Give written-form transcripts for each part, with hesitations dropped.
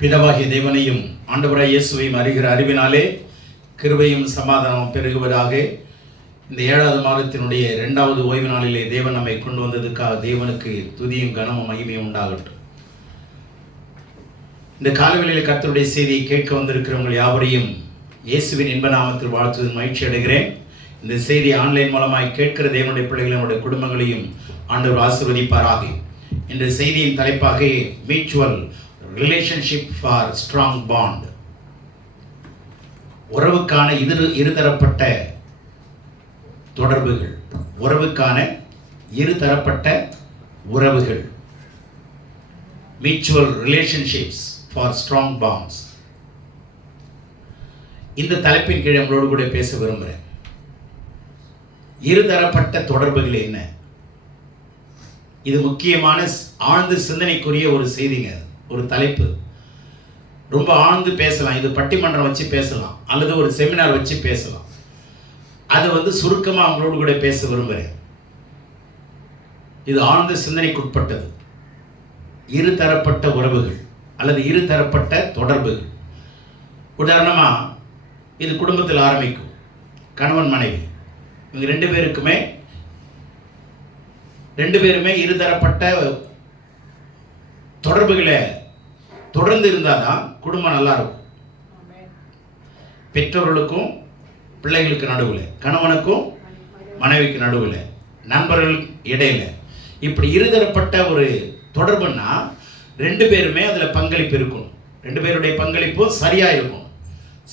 பிதாவாகிய தேவனையும் ஆண்டவராய் இயேசுவையும் அறிகிற அறிவினாலே கிருபையும் சமாதானம் பெருகுவதாக. இந்த 7வது மாதத்தினுடைய 2வது ஓய்வு நாளிலே தேவன் நம்மை கொண்டு வந்ததுக்காக தேவனுக்கு துதியும் கனமும் மகிமையும் உண்டாகட்டும். இந்த காலவெளியில் கர்த்தருடைய செய்தியை கேட்க வந்திருக்கிறவங்க யாவரையும் இயேசுவின் இன்ப நாமத்தில் வாழ்த்துவது மகிழ்ச்சி அடைகிறேன். இந்த செய்தி ஆன்லைன் மூலமாய் கேட்கிற தேவனுடைய பிள்ளைகளும் அவருடைய குடும்பங்களையும் ஆண்டவர் ஆசீர்வதிப்பாராக. இந்த செய்தியின் தலைப்பாக mutual relationship for strong bond, உறவுக்கான இருதரப்பட்ட தொடர்புகள், உறவுக்கான இருதரப்பட்ட உறவுகள், mutual relationships for strong bonds. இந்த தலைப்பின் கீழ் நம்மளோடு கூட பேச விரும்புகிறேன். இருதரப்பட்ட தொடர்புகள் என்ன? இது முக்கியமான ஆழ்ந்து சிந்தனைக்குரிய ஒரு செய்திங்க, ஒரு தலைப்பு. ரொம்ப ஆழ்ந்து பேசலாம், இது பட்டிமன்றம் வச்சு பேசலாம் அல்லது ஒரு செமினார் வச்சு பேசலாம். அது சுருக்கமாக அவங்களோடு கூட பேச விரும்புகிறேன். இது ஆழ்ந்த சிந்தனைக்குட்பட்டது. இருதரப்பட்ட உறவுகள் அல்லது இருதரப்பட்ட தொடர்புகள். உதாரணமாக இது குடும்பத்தில் ஆரம்பிக்கும். கணவன் மனைவி இவங்க ரெண்டு பேருமே இருதரப்பட்ட தொடர்புகளை தொடர்ந்து இருந்தால் தான் குடும்பம் நல்லா இருக்கும். பெற்றோர்களுக்கும் பிள்ளைகளுக்கு நடுவில், கணவனுக்கும் மனைவிக்கு நடுவில், நண்பர்கள் இடையில, இப்படி இருதரப்பட்ட ஒரு தொடர்புன்னா 2 பேருமே அதில் பங்களிப்பு இருக்கணும். 2 பேருடைய பங்களிப்பும் சரியாக இருக்கணும்,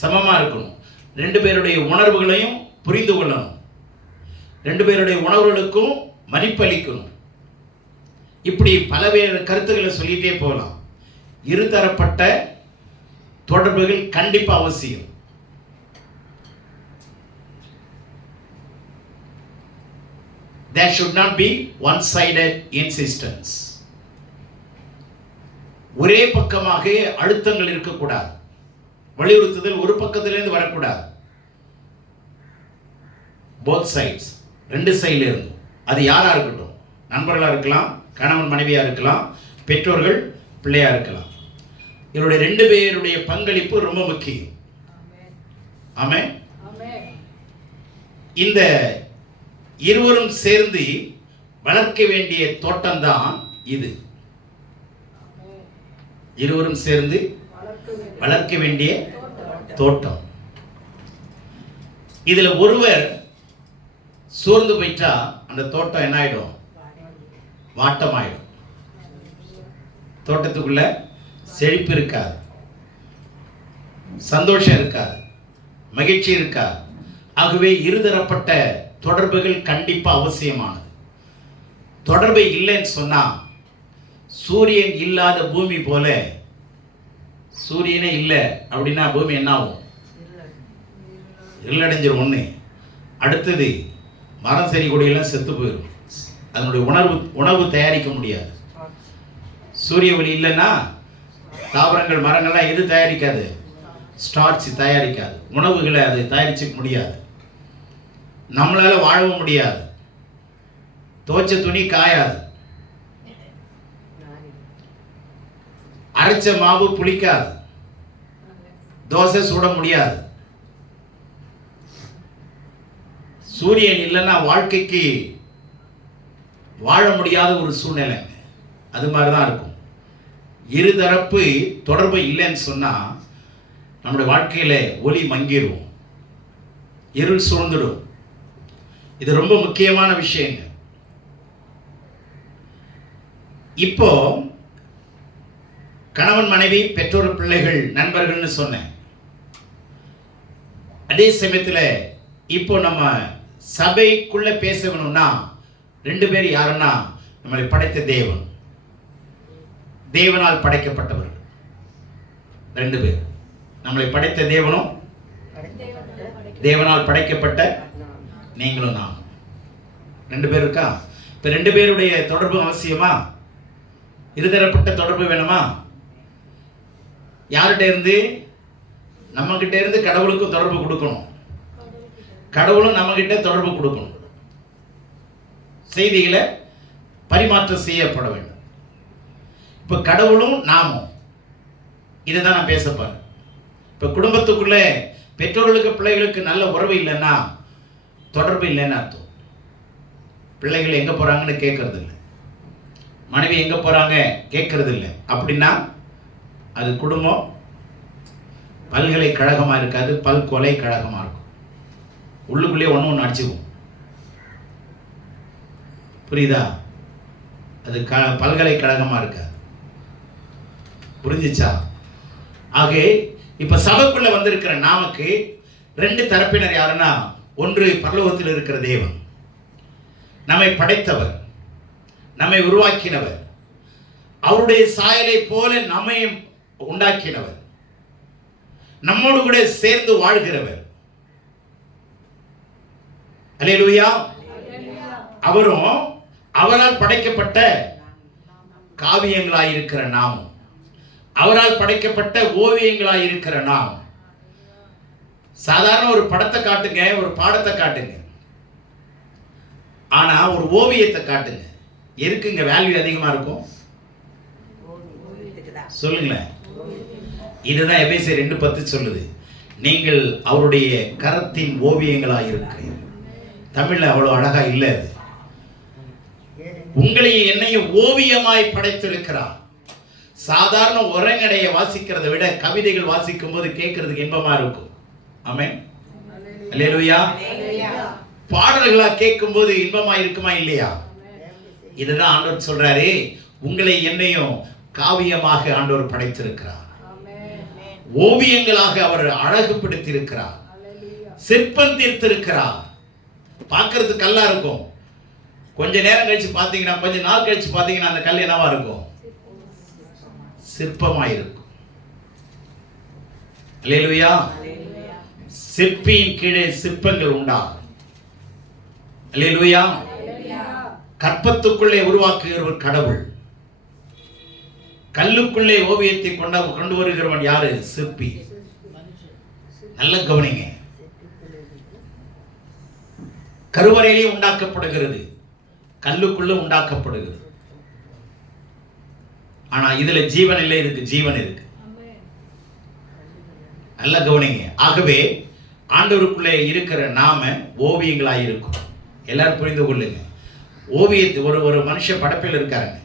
சமமாக இருக்கணும். 2 பேருடைய உணர்வுகளையும் புரிந்து கொள்ளணும். 2 பேருடைய உணர்வுகளுக்கும் மதிப்பளிக்கணும். இப்படி பலவேறு கருத்துக்களை சொல்லிகிட்டே போகலாம். இருதரப்பட்ட தொடர்புகள் கண்டிப்பாக அவசியம். There should not be one-sided insistence. ஒரே பக்கமாக அழுத்தங்கள் இருக்கக்கூடாது. வலியுறுத்துதல் ஒரு பக்கத்திலிருந்து வரக்கூடாது. both sides, 2 சைடில் இருந்து. அது யாரா இருக்கட்டும், நண்பர்களாக இருக்கலாம், கணவன் மனைவியாக இருக்கலாம், பெற்றோர்கள் பிள்ளையாக இருக்கலாம். இவருடைய 2 பேருடைய பங்களிப்பு ரொம்ப முக்கியம். ஆமென். இந்த இருவரும் சேர்ந்து வளர்க்க வேண்டிய தோட்டம்தான் இது. இருவரும் சேர்ந்து வளர்க்க வேண்டிய தோட்டம். இதுல ஒருவர் சோர்ந்து போயிட்டா அந்த தோட்டம் என்ன ஆயிடும்? வாட்டமாயிடும். தோட்டத்துக்குள்ள செழிப்பு இருக்காது, சந்தோஷம் இருக்காது, மகிழ்ச்சி இருக்காது. ஆகவே இருதரப்பட்ட தொடர்புகள் கண்டிப்பா அவசியமானது. தொடர்பு இல்லைன்னு சொன்னா சூரியன் இல்லாத பூமி போல, சூரியனே இல்லை அப்படின்னா பூமி என்ன ஆகும்? இருளடைஞ்சிரும். ஒன்று. அடுத்தது மரம் செடி கொடியெல்லாம் செத்து போயிடும். அதனுடைய உணவு தயாரிக்க முடியாது. சூரிய ஒளி இல்லைன்னா தாவரங்கள், மரங்கள்லாம் எது தயாரிக்காது? ஸ்டார்ச் தயாரிக்காது. உணவுகளை அது தயாரிச்சுக்க முடியாது. நம்மளால வாழவும் முடியாது. துவைச்ச துணி காயாது, அரைச்ச மாவு புளிக்காது, தோசை சுட முடியாது. சூரியன் இல்லைன்னா வாழ்க்கைக்கு வாழ முடியாத ஒரு சூழ்நிலை. அது மாதிரி தான் இருக்கும். இருதரப்பு தொடர்பு இல்லைன்னு சொன்னா நம்முடைய வாழ்க்கையில ஒளி மங்கிரும், இருள் சூழ்ந்துடும். இது ரொம்ப முக்கியமான விஷயங்க. இப்போ கணவன் மனைவி, பெற்றோர் பிள்ளைகள், நண்பர்கள்னு சொன்னேன். அதே சமயத்தில் இப்போ நம்ம சபைக்குள்ள பேச வேணும்னா 2 பேர் யாருன்னா நம்மளை படைத்த தேவன், தேவனால் படைக்கப்பட்டவர்கள். 2 பேர். நம்மளை படைத்த தேவனும் தேவனால் படைக்கப்பட்ட நீங்களும் நான். 2 பேர் இருக்கா? இப்போ 2 பேருடைய தொடர்பு அவசியமா? இருதரப்பட்ட தொடர்பு வேணுமா? யார்கிட்ட இருந்து? நம்ம கிட்ட இருந்து கடவுளுக்கும் தொடர்பு கொடுக்கணும், கடவுளும் நம்ம கிட்ட தொடர்பு கொடுக்கணும். செய்திகளை பரிமாற்றம் செய்யப்பட வேண்டும். இப்போ கடவுளும் நாமும் இதை தான் நான் பேச போறேன். இப்போ குடும்பத்துக்குள்ளே பெற்றோர்களுக்கு பிள்ளைகளுக்கு நல்ல உறவு இல்லைன்னா தொடர்பு இல்லைன்னு அர்த்தம். பிள்ளைகள் எங்கே போகிறாங்கன்னு கேட்கறது இல்லை, மனைவி எங்கே போகிறாங்க கேட்கறது இல்லை. அப்படின்னா அது குடும்பம் பல்கலைக்கழகமாக இருக்காது, பல்கொலைக்கழகமாக இருக்கும். உள்ளுக்குள்ளேயே ஒன்று அடிச்சுக்கும். புரியுதா? அது பல்கலைக்கழகமாக இருக்காது. புரிஞ்சிச்சா? ஆக இப்போ சபைக்குள்ள வந்திருக்கிற நாமக்கு ரெண்டு தரப்பினர் யாருன்னா, ஒன்று பரலோகத்தில் இருக்கிற தேவன், நம்மை படைத்தவர், நம்மை உருவாக்கினவர், அவருடைய சாயலை போல நம்மை உண்டாக்கினவர், நம்மோடு கூட சேர்ந்து வாழ்கிறவர். அல்லேலூயா. அவரும் அவரால் படைக்கப்பட்ட காவியங்களாயிருக்கிற நாமும், அவரால் படைக்கப்பட்ட ஓவியங்களாயிருக்கிற நாம். சாதாரண ஒரு படத்தை காட்டுங்க, ஒரு பாடத்தை காட்டுங்க, ஆனா ஒரு ஓவியத்தை காட்டுங்க, எதுக்கு இங்க வேல்யூ அதிகமா இருக்கும்? சொல்லுங்களேன். இதுதான் எபேசியர் 2:10 சொல்லுது, நீங்கள் அவருடைய கரத்தின் ஓவியங்களாயிருக்கிறீர்கள். தமிழ்ல அவ்வளவு அழகா இல்லை. உங்களையும் என்னையும் ஓவியமாய் படைத்திருக்கிறார். சாதாரண உரைநடையை வாசிக்கிறதை விட கவிதைகள் வாசிக்கும் போது கேட்கறதுக்கு இன்பமா இருக்கும். ஆமென். அல்லேலூயா. பாடல்களா கேட்கும் போது இன்பமா இருக்குமா இல்லையா? இதுதான் ஆண்டவர் சொல்றாரு, உங்களை என்னையும் காவியமாக ஆண்டவர் படைத்திருக்கிறார், ஓவியங்களாக அவர் அழகுபடுத்தி இருக்கிறார், சிற்பம் தீர்த்திருக்கிறார். பார்க்கறதுக்கு கல்லா இருக்கும், கொஞ்ச நேரம் கழிச்சு பார்த்தீங்கன்னா, கொஞ்ச நாள் கழிச்சு பார்த்தீங்கன்னா அந்த கல் என்னவா இருக்கும்? சிற்பமாயிருக்கும். அல்லேலூயா. சிற்பியின் கீழே சிற்பங்கள் உண்டாகும். அல்லேலூயா. கற்பத்துக்குள்ளே உருவாக்குகிறவர் கடவுள், கல்லுக்குள்ளே ஓவியத்தை கொண்டு வருகிறவன் யாரு? சிற்பி. நல்ல கவனிங்க. கருவறையிலே உண்டாக்கப்படுகிறது, கல்லுக்குள்ள உண்டாக்கப்படுகிறது. ஆனா இதுல ஜீவன் இல்லை, இதுக்கு ஜீவன் இருக்கு. நல்ல கவனிங்க. ஆகவே ஆண்டவருக்குள்ளே இருக்கிற நாம ஓவியங்களாய் இருக்கும். எல்லாரும் புரிந்து கொள்ளுங்க. ஓவியத்தை ஒரு மனுஷ படைப்பில் இருக்காருங்க,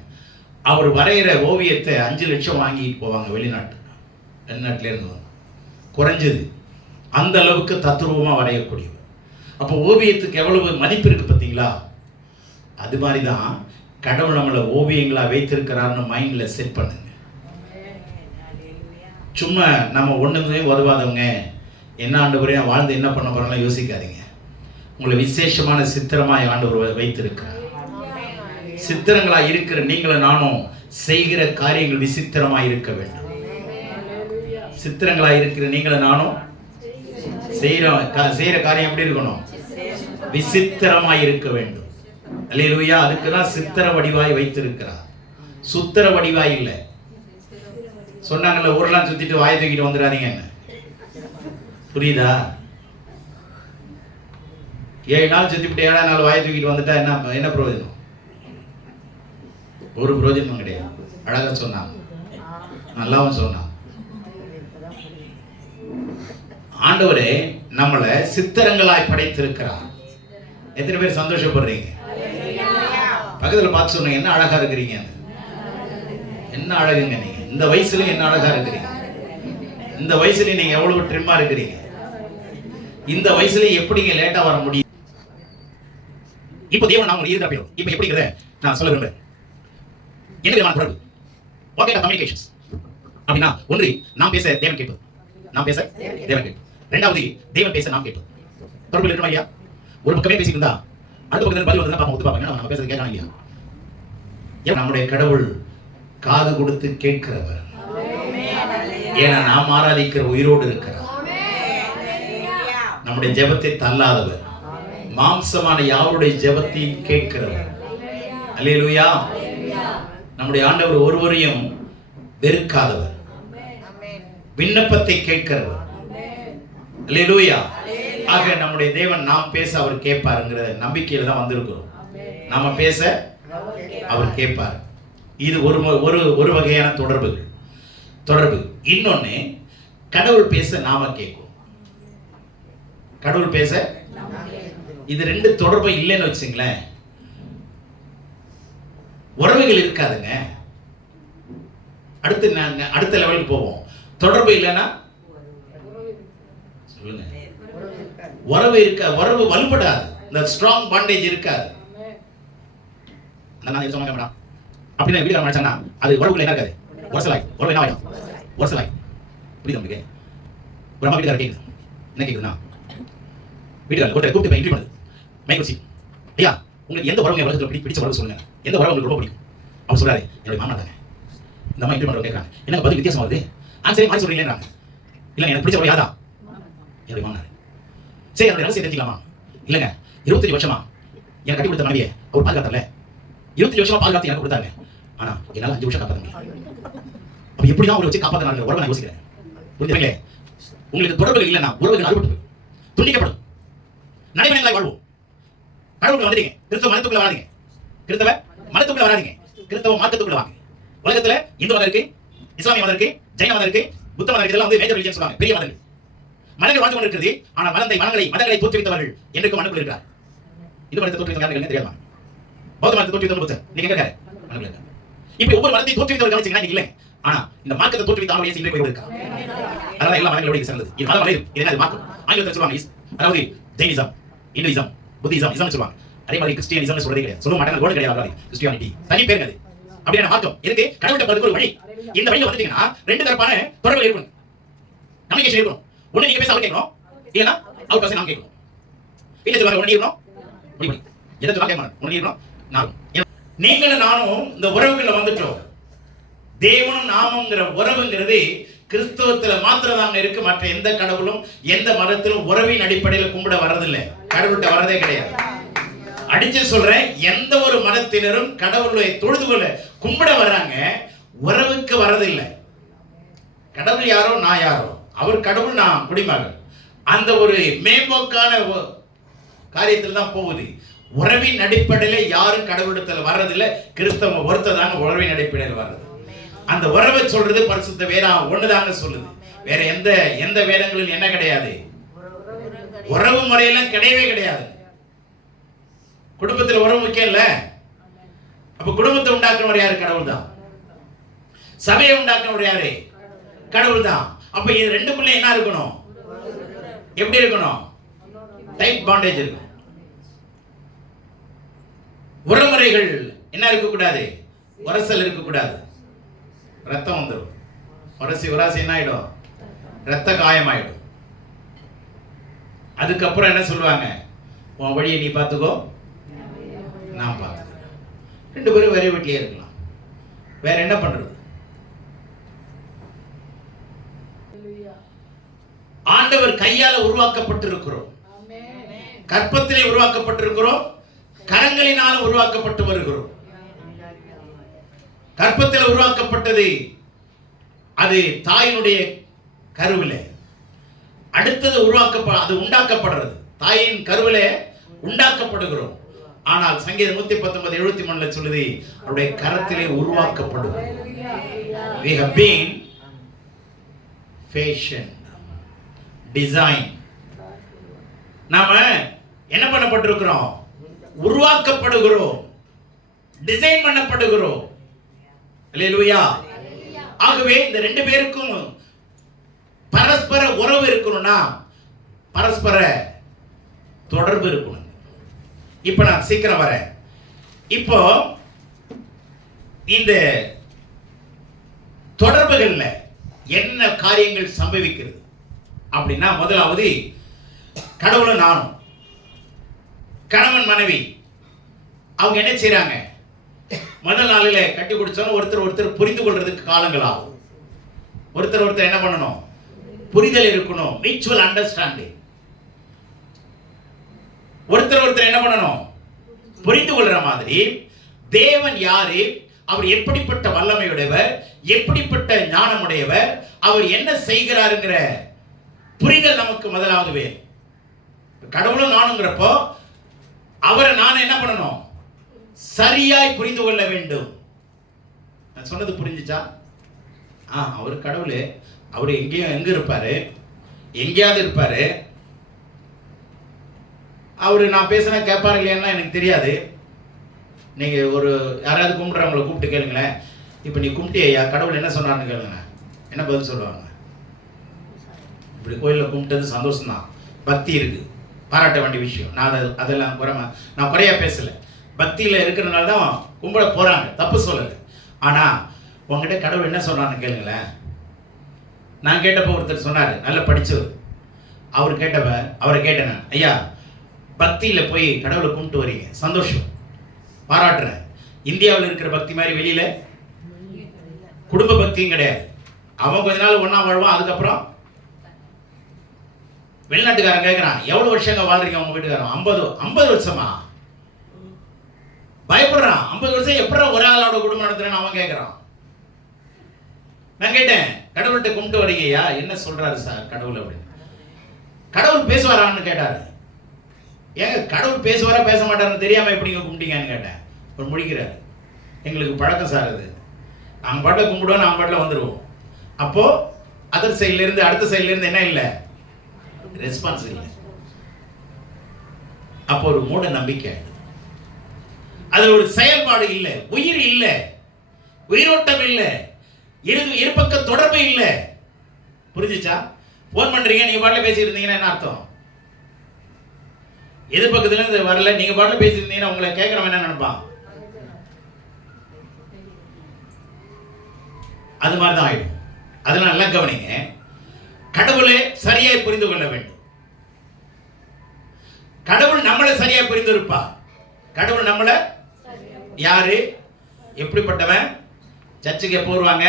அவர் வரைகிற ஓவியத்தை 5 லட்சம் வாங்கிட்டு போவாங்க வெளிநாட்டுல இருந்து. குறைஞ்சது அந்த அளவுக்கு தத்துரூபமா வரையக்கூடியவர். அப்போ ஓவியத்துக்கு எவ்வளவு மதிப்பு இருக்கு பார்த்தீங்களா? அது மாதிரி தான் கடவுள் நம்மளை ஓவியங்களா வைத்திருக்கிறார்னு மைண்ட்ல செட் பண்ணுங்க. சும்மா நம்ம ஒண்ணுமே உதவாதவங்க, என்ன ஆண்டவரே வாழ்ந்து என்ன பண்ண போறாங்களோ யோசிக்காதீங்க. உங்களை விசேஷமான சித்திரமாய் ஆண்டவர் வைத்திருக்கிறார். சித்திரங்களா இருக்கிற நீங்களும் நானும் செய்கிற காரியங்கள் விசித்திரமாய் இருக்க வேண்டும். சித்திரங்களா இருக்கிற நீங்களும் நானும் செய்யற காரியம் எப்படி இருக்கணும்? விசித்திரமாய் இருக்க வேண்டும். அல்லேலூயா. அதுக்குதான் சித்திர வடிவாய் வைத்திருக்கிறார், சுத்திர வடிவாய் இல்லை. சொன்னாங்கல்ல, ஊரெல்லாம் சுத்திட்டு வாயை தூக்கிட்டு வந்துடாதீங்க. புரியுதா? 7 நாள் சுத்திவிட்டு 7ஆம் நாள் வாயை தூக்கிட்டு வந்துட்டா என்ன பிரயோஜனம்? ஒரு பிரயோஜனமும் கிடையாது. அழகா சொன்னாங்க, நல்லாவும் சொன்னாங்க. ஆண்டவரே நம்மளை சித்திரங்களாய் படைத்திருக்கிறார். எத்தனை பேர் சந்தோஷப்படுறீங்க? பக்கத்துல பார்த்து சொன்னீங்க, என்ன அழகா இருக்கிறீங்க, என்ன அழகுங்க நீங்க, இந்த வயசுல என்ன அழகா இருக்கிறீங்க, இந்த வயசுல நீங்க எவ்வளவு ட்ரிம்மா இருக்கிறீங்க, இந்த வயசுல எப்படிங்க லேட்டா வர முடியும்? இப்போ தேவன் நாம இருக்கிற இப்போ எப்படிங்கிறத நான் சொல்ல விரும்புறேன். என்ன விதமான தொடர்பு? வாட் கைண்ட் ஆஃப் கம்யூனிகேஷன்ஸ் அப்படின்னா, ஒன்று நாம் பேச தேவன் கேட்பது, நாம் பேச தேவன் கேட்பது. ரெண்டாவது தேவன் பேச நாம் கேட்பது. தொடர்பு இருக்கணும் இல்லையா? ஒரு பக்கமே பேசிட்டு இருந்தா அடுத்த பக்கத்துல பதில் வந்து பாப்பா ஒத்துப்பாங்க, நம்ம பேசுறது கேட்கலாம் இல்லையா? நம்முடைய கடவுள் காது கொடுத்து கேட்கிறவர். ஏன்னா நாம் ஆராதிக்கிற உயிரோடு இருக்கிறார். நம்முடைய ஜெபத்தை தள்ளாதவர், மாம்சமான யாருடைய ஜெபத்தையும் கேட்கிறவர். அல்லேலூயா. நம்முடைய ஆண்டவர் ஒருவரையும் வெறுக்காதவர், விண்ணப்பத்தை கேட்கிறவர். அல்லேலூயா. ஆக நம்முடைய தேவன் நாம் பேச அவர் கேட்பாருங்கிற நம்பிக்கையில தான் வந்திருக்கிறோம். நாம பேச அவர் கேட்பார். இது ஒரு வகையான தொடர்புகள். தொடர்பு. இன்னொன்னு, கடவுள் பேச நாம கேட்கும். கடவுள் பேச, இது ரெண்டு தொடர்பு இல்லைன்னு வச்சுங்களேன், உறவுகள் இருக்காதுங்க. அடுத்த லெவலுக்கு போவோம். தொடர்பு இல்லைன்னா சொல்லுங்க, உறவு இருக்க, உறவு வலுப்படாது, இந்த ஸ்ட்ராங் பாண்டேஜ் இருக்காது. அப்படின்னு வீடு நினைச்சாங்கன்னா அது உறவுக்குள்ள என்ன இருக்காது, ஒரசலாய். உறவு என்ன ஆயிடும், ஒரசலாய். புரியுது உங்களுக்கு? ஒரு அம்மா வீட்டுக்கார கேக்குது, என்ன கேக்குதுன்னா, வீட்டுக்கார கூப்பிட்டு இன்டர்வியூ பண்ணுது, மைக் வச்சு, ஐயா உங்களுக்கு எந்த உறவு உலகத்தில் பிடிச்ச உறவு சொல்லுங்க, எந்த உறவு உங்களுக்கு ரொம்ப பிடிக்கும்? அவர் சொல்றாரு, என்னுடைய மாமா தாங்க. இந்த அம்மா இன்டர்வியூ பண்ணுறவங்க கேட்கறாங்க, என்ன பதில் வித்தியாசம் வருது, ஆன்சரே மாதிரி சொல்றீங்களேன்றாங்க. இல்லைங்க, எனக்கு பிடிச்ச உறவு யாரா, என்னுடைய மாமனார். சரி, என்னுடைய ரகசியம் தெரிஞ்சுக்கலாமா? இல்லைங்க, 25 வருஷமா எனக்கு கட்டி கொடுத்த மனைவியை அவர் பாதுகாத்தல, 25 வருஷமா பாதுகாத்து எனக்கு கொடுத்தாங்க. ஆனா என்னால 5 வருஷம் காப்பாற்ற முடியல. அப்ப எப்படிதான் அவங்களை வச்சு காப்பாற்ற உறவை நான் யோசிக்கிறேன். புரிஞ்சுங்களே? உங்களுக்கு தொடர்புகள் இல்லைன்னா உறவுகள் அறுபட்டு துண்டிக்கப்படும். நடைமுறைகளாய் வாழ்வோம். கடவுளுக்கு வந்துட்டீங்க, கிறிஸ்தவ மதத்துக்குள்ள வராதீங்க, கிறிஸ்தவ மதத்துக்குள்ள வராதீங்க, கிறிஸ்தவ மார்க்கத்துக்குள்ள வாங்க. உலகத்துல இந்து மதம் இருக்கு, இஸ்லாமிய மதம் இருக்கு, ஜைன மதம் இருக்கு, புத்த மதம் இருக்கு. இதெல்லாம் வந்து மேஜர் ரிலிஜன் சொல்லுவாங்க, பெரிய மதங்கள். மதங்கள் வாழ்ந்து கொண்டிருக்கிறது. ஆனால் மதங்களை தோற்றுவித்தவர்கள் என்றைக்கும் மனக்குள் இருக்கிறார். இது மதத்தை தோற்றுவித்தவங்க தெரியாமா? பௌத்த மதத்தை தோற்றுவித்தவங்க புத்தர் நீங்க எங்க இருக்காரு? மனக்குள் இருக்காரு. இப்ப ஒவ்வொரு மதத்தை தோற்றுவித்தவர்கள் கவனிச்சீங்கன்னா நீங்க இல்லை. ஆனா இந்த மார்க்கத்தை தோற்றுவித்த ஆளுடைய இன்றைக்கு போய் இருக்கா? அதனால எல்லா மதங்களோட சிறந்தது இது மதம் வரையும். இது என்ன மார்க்கம்? ஆங்கிலத்தில் சொல்லுவாங்க, அதாவது ஜெயினிசம், இந்துயிசம், புத்திசம், இஸ்லாம் சொல்லுவாங்க. அதே மாதிரி கிறிஸ்டியனிசம் சொல்றதே கிடையாது, சொல்ல மாட்டாங்க. கோடு கிடையாது, கிறிஸ்டியானிட்டி தனி பேர் அது. அப்படியான மார்க்கம் இருக்கு. கடவுள்கிட்ட போறதுக்கு ஒரு வழி. இந்த வழியில வந்துட்டீங்கன்னா ரெண்டு தரப்பான தொடர்புகள் இருக்கணும், கம்யூனிகேஷன் இருக்கணும். ஒண்ணு நீங்க பேச அவர் கேட்கணும், இல்லைன்னா அவர் பேச நான் கேட்கணும். இல்ல சொல்லுவாங்க, ஒண்ணு இருக்கணும், முடிவு எதை சொல்ல கேட்க மாட்டேன், ஒண்ணு இருக்கணும் நானும். நீங்களும் நானும் இந்த உறவுகளை வந்துட்டோம். தேவனும் நாமங்கிற உறவுங்கிறது கிறிஸ்தவத்துல மாத்திரதாங்க இருக்கு. மற்ற எந்த கடவுளும் எந்த மதத்திலும் உறவின் அடிப்படையில் கும்பிட வர்றதில்லை, கடவுள்கிட்ட வர்றதே கிடையாது. அடிச்சு சொல்றேன், எந்த ஒரு மதத்தினரும் கடவுளை தொழுது கொள்ள கும்பிட வர்றாங்க, உறவுக்கு வர்றதில்லை. கடவுள் யாரோ நான் யாரோ, அவர் கடவுள் நான் குடிமகன், அந்த ஒரு மேம்போக்கான காரியத்தில் தான் போகுது. உறவின் அடிப்படையில் யாரும் கடவுளிடத்தில் வர்றதில்லை. கிறிஸ்தவ ஒருத்ததாங்க உறவின் அடிப்படையில் வர்றது. அந்த உறவை சொல்றது பரிசுத்த வேதம் ஒண்ணுதாங்க சொல்லுது. வேற எந்த வேதங்களில் என்ன கிடையாது, உறவு முறையெல்லாம் கிடையவே கிடையாது. குடும்பத்தில் உறவு முக்கியம் இல்ல. அப்ப குடும்பத்தை உண்டாக்குறவர் யாரு? கடவுள் தான். சபையை உண்டாக்குறவர் யாரு? கடவுள் தான். அப்ப இது ரெண்டுக்குள்ள என்ன இருக்கணும், எப்படி இருக்கணும்? டைட் பாண்டேஜ் இருக்கும். உறவுமுறைகள் என்ன இருக்கக்கூடாது, உரசல் இருக்கக்கூடாது. ரத்தம் வந்துடும், உரசி என்ன ஆயிடும், ரத்த காயமாயிடும். அதுக்கப்புறம் என்ன சொல்லுவாங்க, உன் வழியை நீ பார்த்துக்கோ, நான் பார்த்துக்கிறேன். ரெண்டு பேரும் வேற வீட்டிலேயே இருக்கலாம், வேற என்ன பண்றது? ஆண்டவர் கையால உருவாக்கப்பட்டிருக்கிறோம், கற்பத்திலே உருவாக்கப்பட்டிருக்கிறோம், கரங்களினால உருவாக்கப்பட்டு வருகிறோம். கற்பத்தில் உருவாக்கப்பட்டது அது தாயினுடைய கருவிலே. அடுத்தது அது உண்டாக்கப்படுறது தாயின் கருவிலே உண்டாக்கப்படுகிறோம். ஆனால் சங்கீதம் 119:73 சொல்லுது, அவருடைய கரத்திலே உருவாக்கப்படும். We have been fashioned, designed. நாம என்ன பண்ணப்பட்டிருக்கிறோம், உருவாக்கப்படுகிறோம், டிசைன் பண்ணப்படுகிறோம். அல்லேலூயா. ஆகவே இந்த ரெண்டு பேருக்கும் பரஸ்பர உறவு இருக்கணும்னா பரஸ்பர தொடர்பு இருக்கணும். இப்ப நான் சீக்கிரம் வரேன். இப்போ இந்த தொடர்புகள்ல என்ன காரியங்கள் சம்பவிக்கிறது அப்படின்னா, முதலாவது கடவுளும் நானும், கணவன் மனைவி, அவங்க என்ன செய்யறாங்க, முதல் நாளில கட்டி குடிச்சோன்னு ஒருத்தர் புரிந்து கொள்றதுக்கு காலங்கள் ஆகும். ஒருத்தர் என்ன பண்ணணும், புரிதல் இருக்கணும், மியூச்சுவல் அண்டர்ஸ்டாண்டிங். ஒருத்தர் என்ன பண்ணணும், புரிந்து கொள்ற மாதிரி தேவன் யாரு, அவர் எப்படிப்பட்ட வல்லமையுடையவர், எப்படிப்பட்ட ஞானமுடையவர், அவர் என்ன செய்கிறாருங்கிற புரிதல் நமக்கு முதலாவது வேணும். கடவுளும் நானுங்கிறப்போ அவரை நான் என்ன பண்ணணும், சரியாய் புரிந்து கொள்ள வேண்டும். நான் சொன்னது புரிஞ்சுச்சா? அவர் கடவுள், அவர் எங்கே இருப்பார், எங்கேயாவது இருப்பார். அவர் நான் பேசுனா கேட்பார் இல்லையான்னா எனக்கு தெரியாது. நீங்கள் ஒரு யாராவது கும்பிட்றவங்களை கூப்பிட்டு கேளுங்களேன், இப்போ நீ கும்பிட்டியா கடவுள் என்ன சொன்னார்னு கேளுங்க, என்ன பதில் சொல்லுவாங்க? இப்படி கோயிலில் கும்பிட்டது சந்தோஷம்தான், பக்தி இருக்குது, பாராட்ட வேண்டிய விஷயம். நான் அதெல்லாம் நான் குறையா பேசலை. பக்தியில் இருக்கிறதுனால தான் கும்பிட போகிறாங்க, தப்பு சொல்லலை. ஆனால் உங்ககிட்ட கடவுள் என்ன சொன்னான்னு கேளுங்களேன். நான் கேட்டப்போ ஒருத்தர் சொன்னார், நல்லா படித்தவர், அவரை கேட்டேன், ஐயா பக்தியில் போய் கடவுளை கும்பிட்டு வரீங்க, சந்தோஷம், பாராட்டுறேன். இந்தியாவில் இருக்கிற பக்தி மாதிரி வெளியில் குடும்ப பக்தியும் கிடையாது. அவன் கொஞ்ச நாள் ஒன்றா வாழ்வான், அதுக்கப்புறம் வெளிநாட்டுக்காரன் கேட்குறான், எவ்வளோ வருஷங்க வாழ்றீங்க அவங்க வீட்டுக்காரன்? 50 வருஷமா? பயப்படுறான். 50 வருஷம் எப்படா ஒரே ஆளோட குடும்பம் நடத்துறேன்னு அவன் கேட்குறான். நான் கேட்டேன், கடவுள்கிட்ட கும்பிட்டு வரீங்கய்யா, என்ன சொல்றாரு சார் கடவுள் அப்படின்னு. கடவுள் பேசுவாரான்னு கேட்டாரு. ஏங்க கடவுள் பேசுவாரா பேச மாட்டாருன்னு தெரியாம எப்படிங்க கும்பிட்டீங்கன்னு கேட்டேன். ஒரு முடிக்கிறார், எங்களுக்கு பழக்கம் சார் அது, நாங்கள் பாட்டில் கும்பிடுவோம், நாங்கள் பாட்டில் வந்துடுவோம். அப்போ அதர் சைட்லேருந்து அடுத்த சைட்லேருந்து என்ன இல்லை, ரெஸ்பான்ஸ் இல்லை. அப்போ ஒரு மூட நம்பிக்கை, அதுல ஒரு செயல்பாடு இல்லை, உயிர் இல்லை, உயிரோட்டம் இல்லை, இருபக்க தொடர்பு இல்லை. புரிஞ்சுச்சா? போன் பண்றீங்க, நீங்க பாட்டில் பேசிட்டு இருந்தீங்கன்னா என்ன அர்த்தம்? எதிர்பக்கத்துல இருந்து வரல, நீங்க பாட்டில் பேசிட்டு இருந்தீங்கன்னா உங்களை கேட்கறவன் என்ன நினைப்பான்? அது மாதிரிதான் ஆயிடும். அதெல்லாம் நல்லா கவனிங்க. கடவுளை சரியாய் புரிந்து கொள்ள வேண்டும். கடவுள் நம்மளை சரியா புரிந்து இருப்பா. கடவுள் நம்மளை யாரு, எப்படிப்பட்டவன், சர்ச்சுக்கு எப்போ வருவாங்க,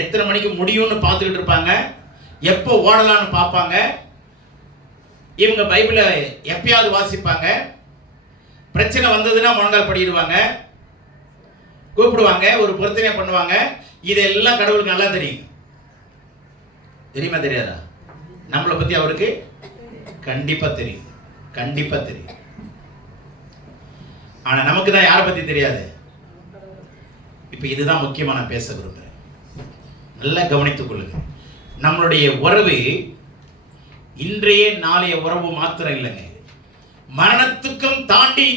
எத்தனை மணிக்கு முடியும்னு பார்த்துக்கிட்டு இருப்பாங்க, எப்போ ஓடலான்னு பார்ப்பாங்க. இவங்க பைபிளை எப்பயாவது வாசிப்பாங்க, பிரச்சனை வந்ததுன்னா முழங்கால் படிடுவாங்க, கூப்பிடுவாங்க, ஒரு பிரச்சனை பண்ணுவாங்க. இதெல்லாம் கடவுளுக்கு நல்லா தெரியும். தெரியுமா தெரியாதா? நம்மளை பத்தி அவருக்கு கண்டிப்பா தெரியும், கண்டிப்பா தெரியும். ஆனா நமக்கு தான் யாரை பத்தி தெரியாது. இப்ப இதுதான் முக்கியமா நான் பேச விரும்புறேன், நல்லா கவனித்துக் கொள்ளுங்க. நம்மளுடைய உறவு இன்றைய நாளைய உறவு மாத்திரம் இல்லைங்க, மரணத்துக்கும் தாண்டி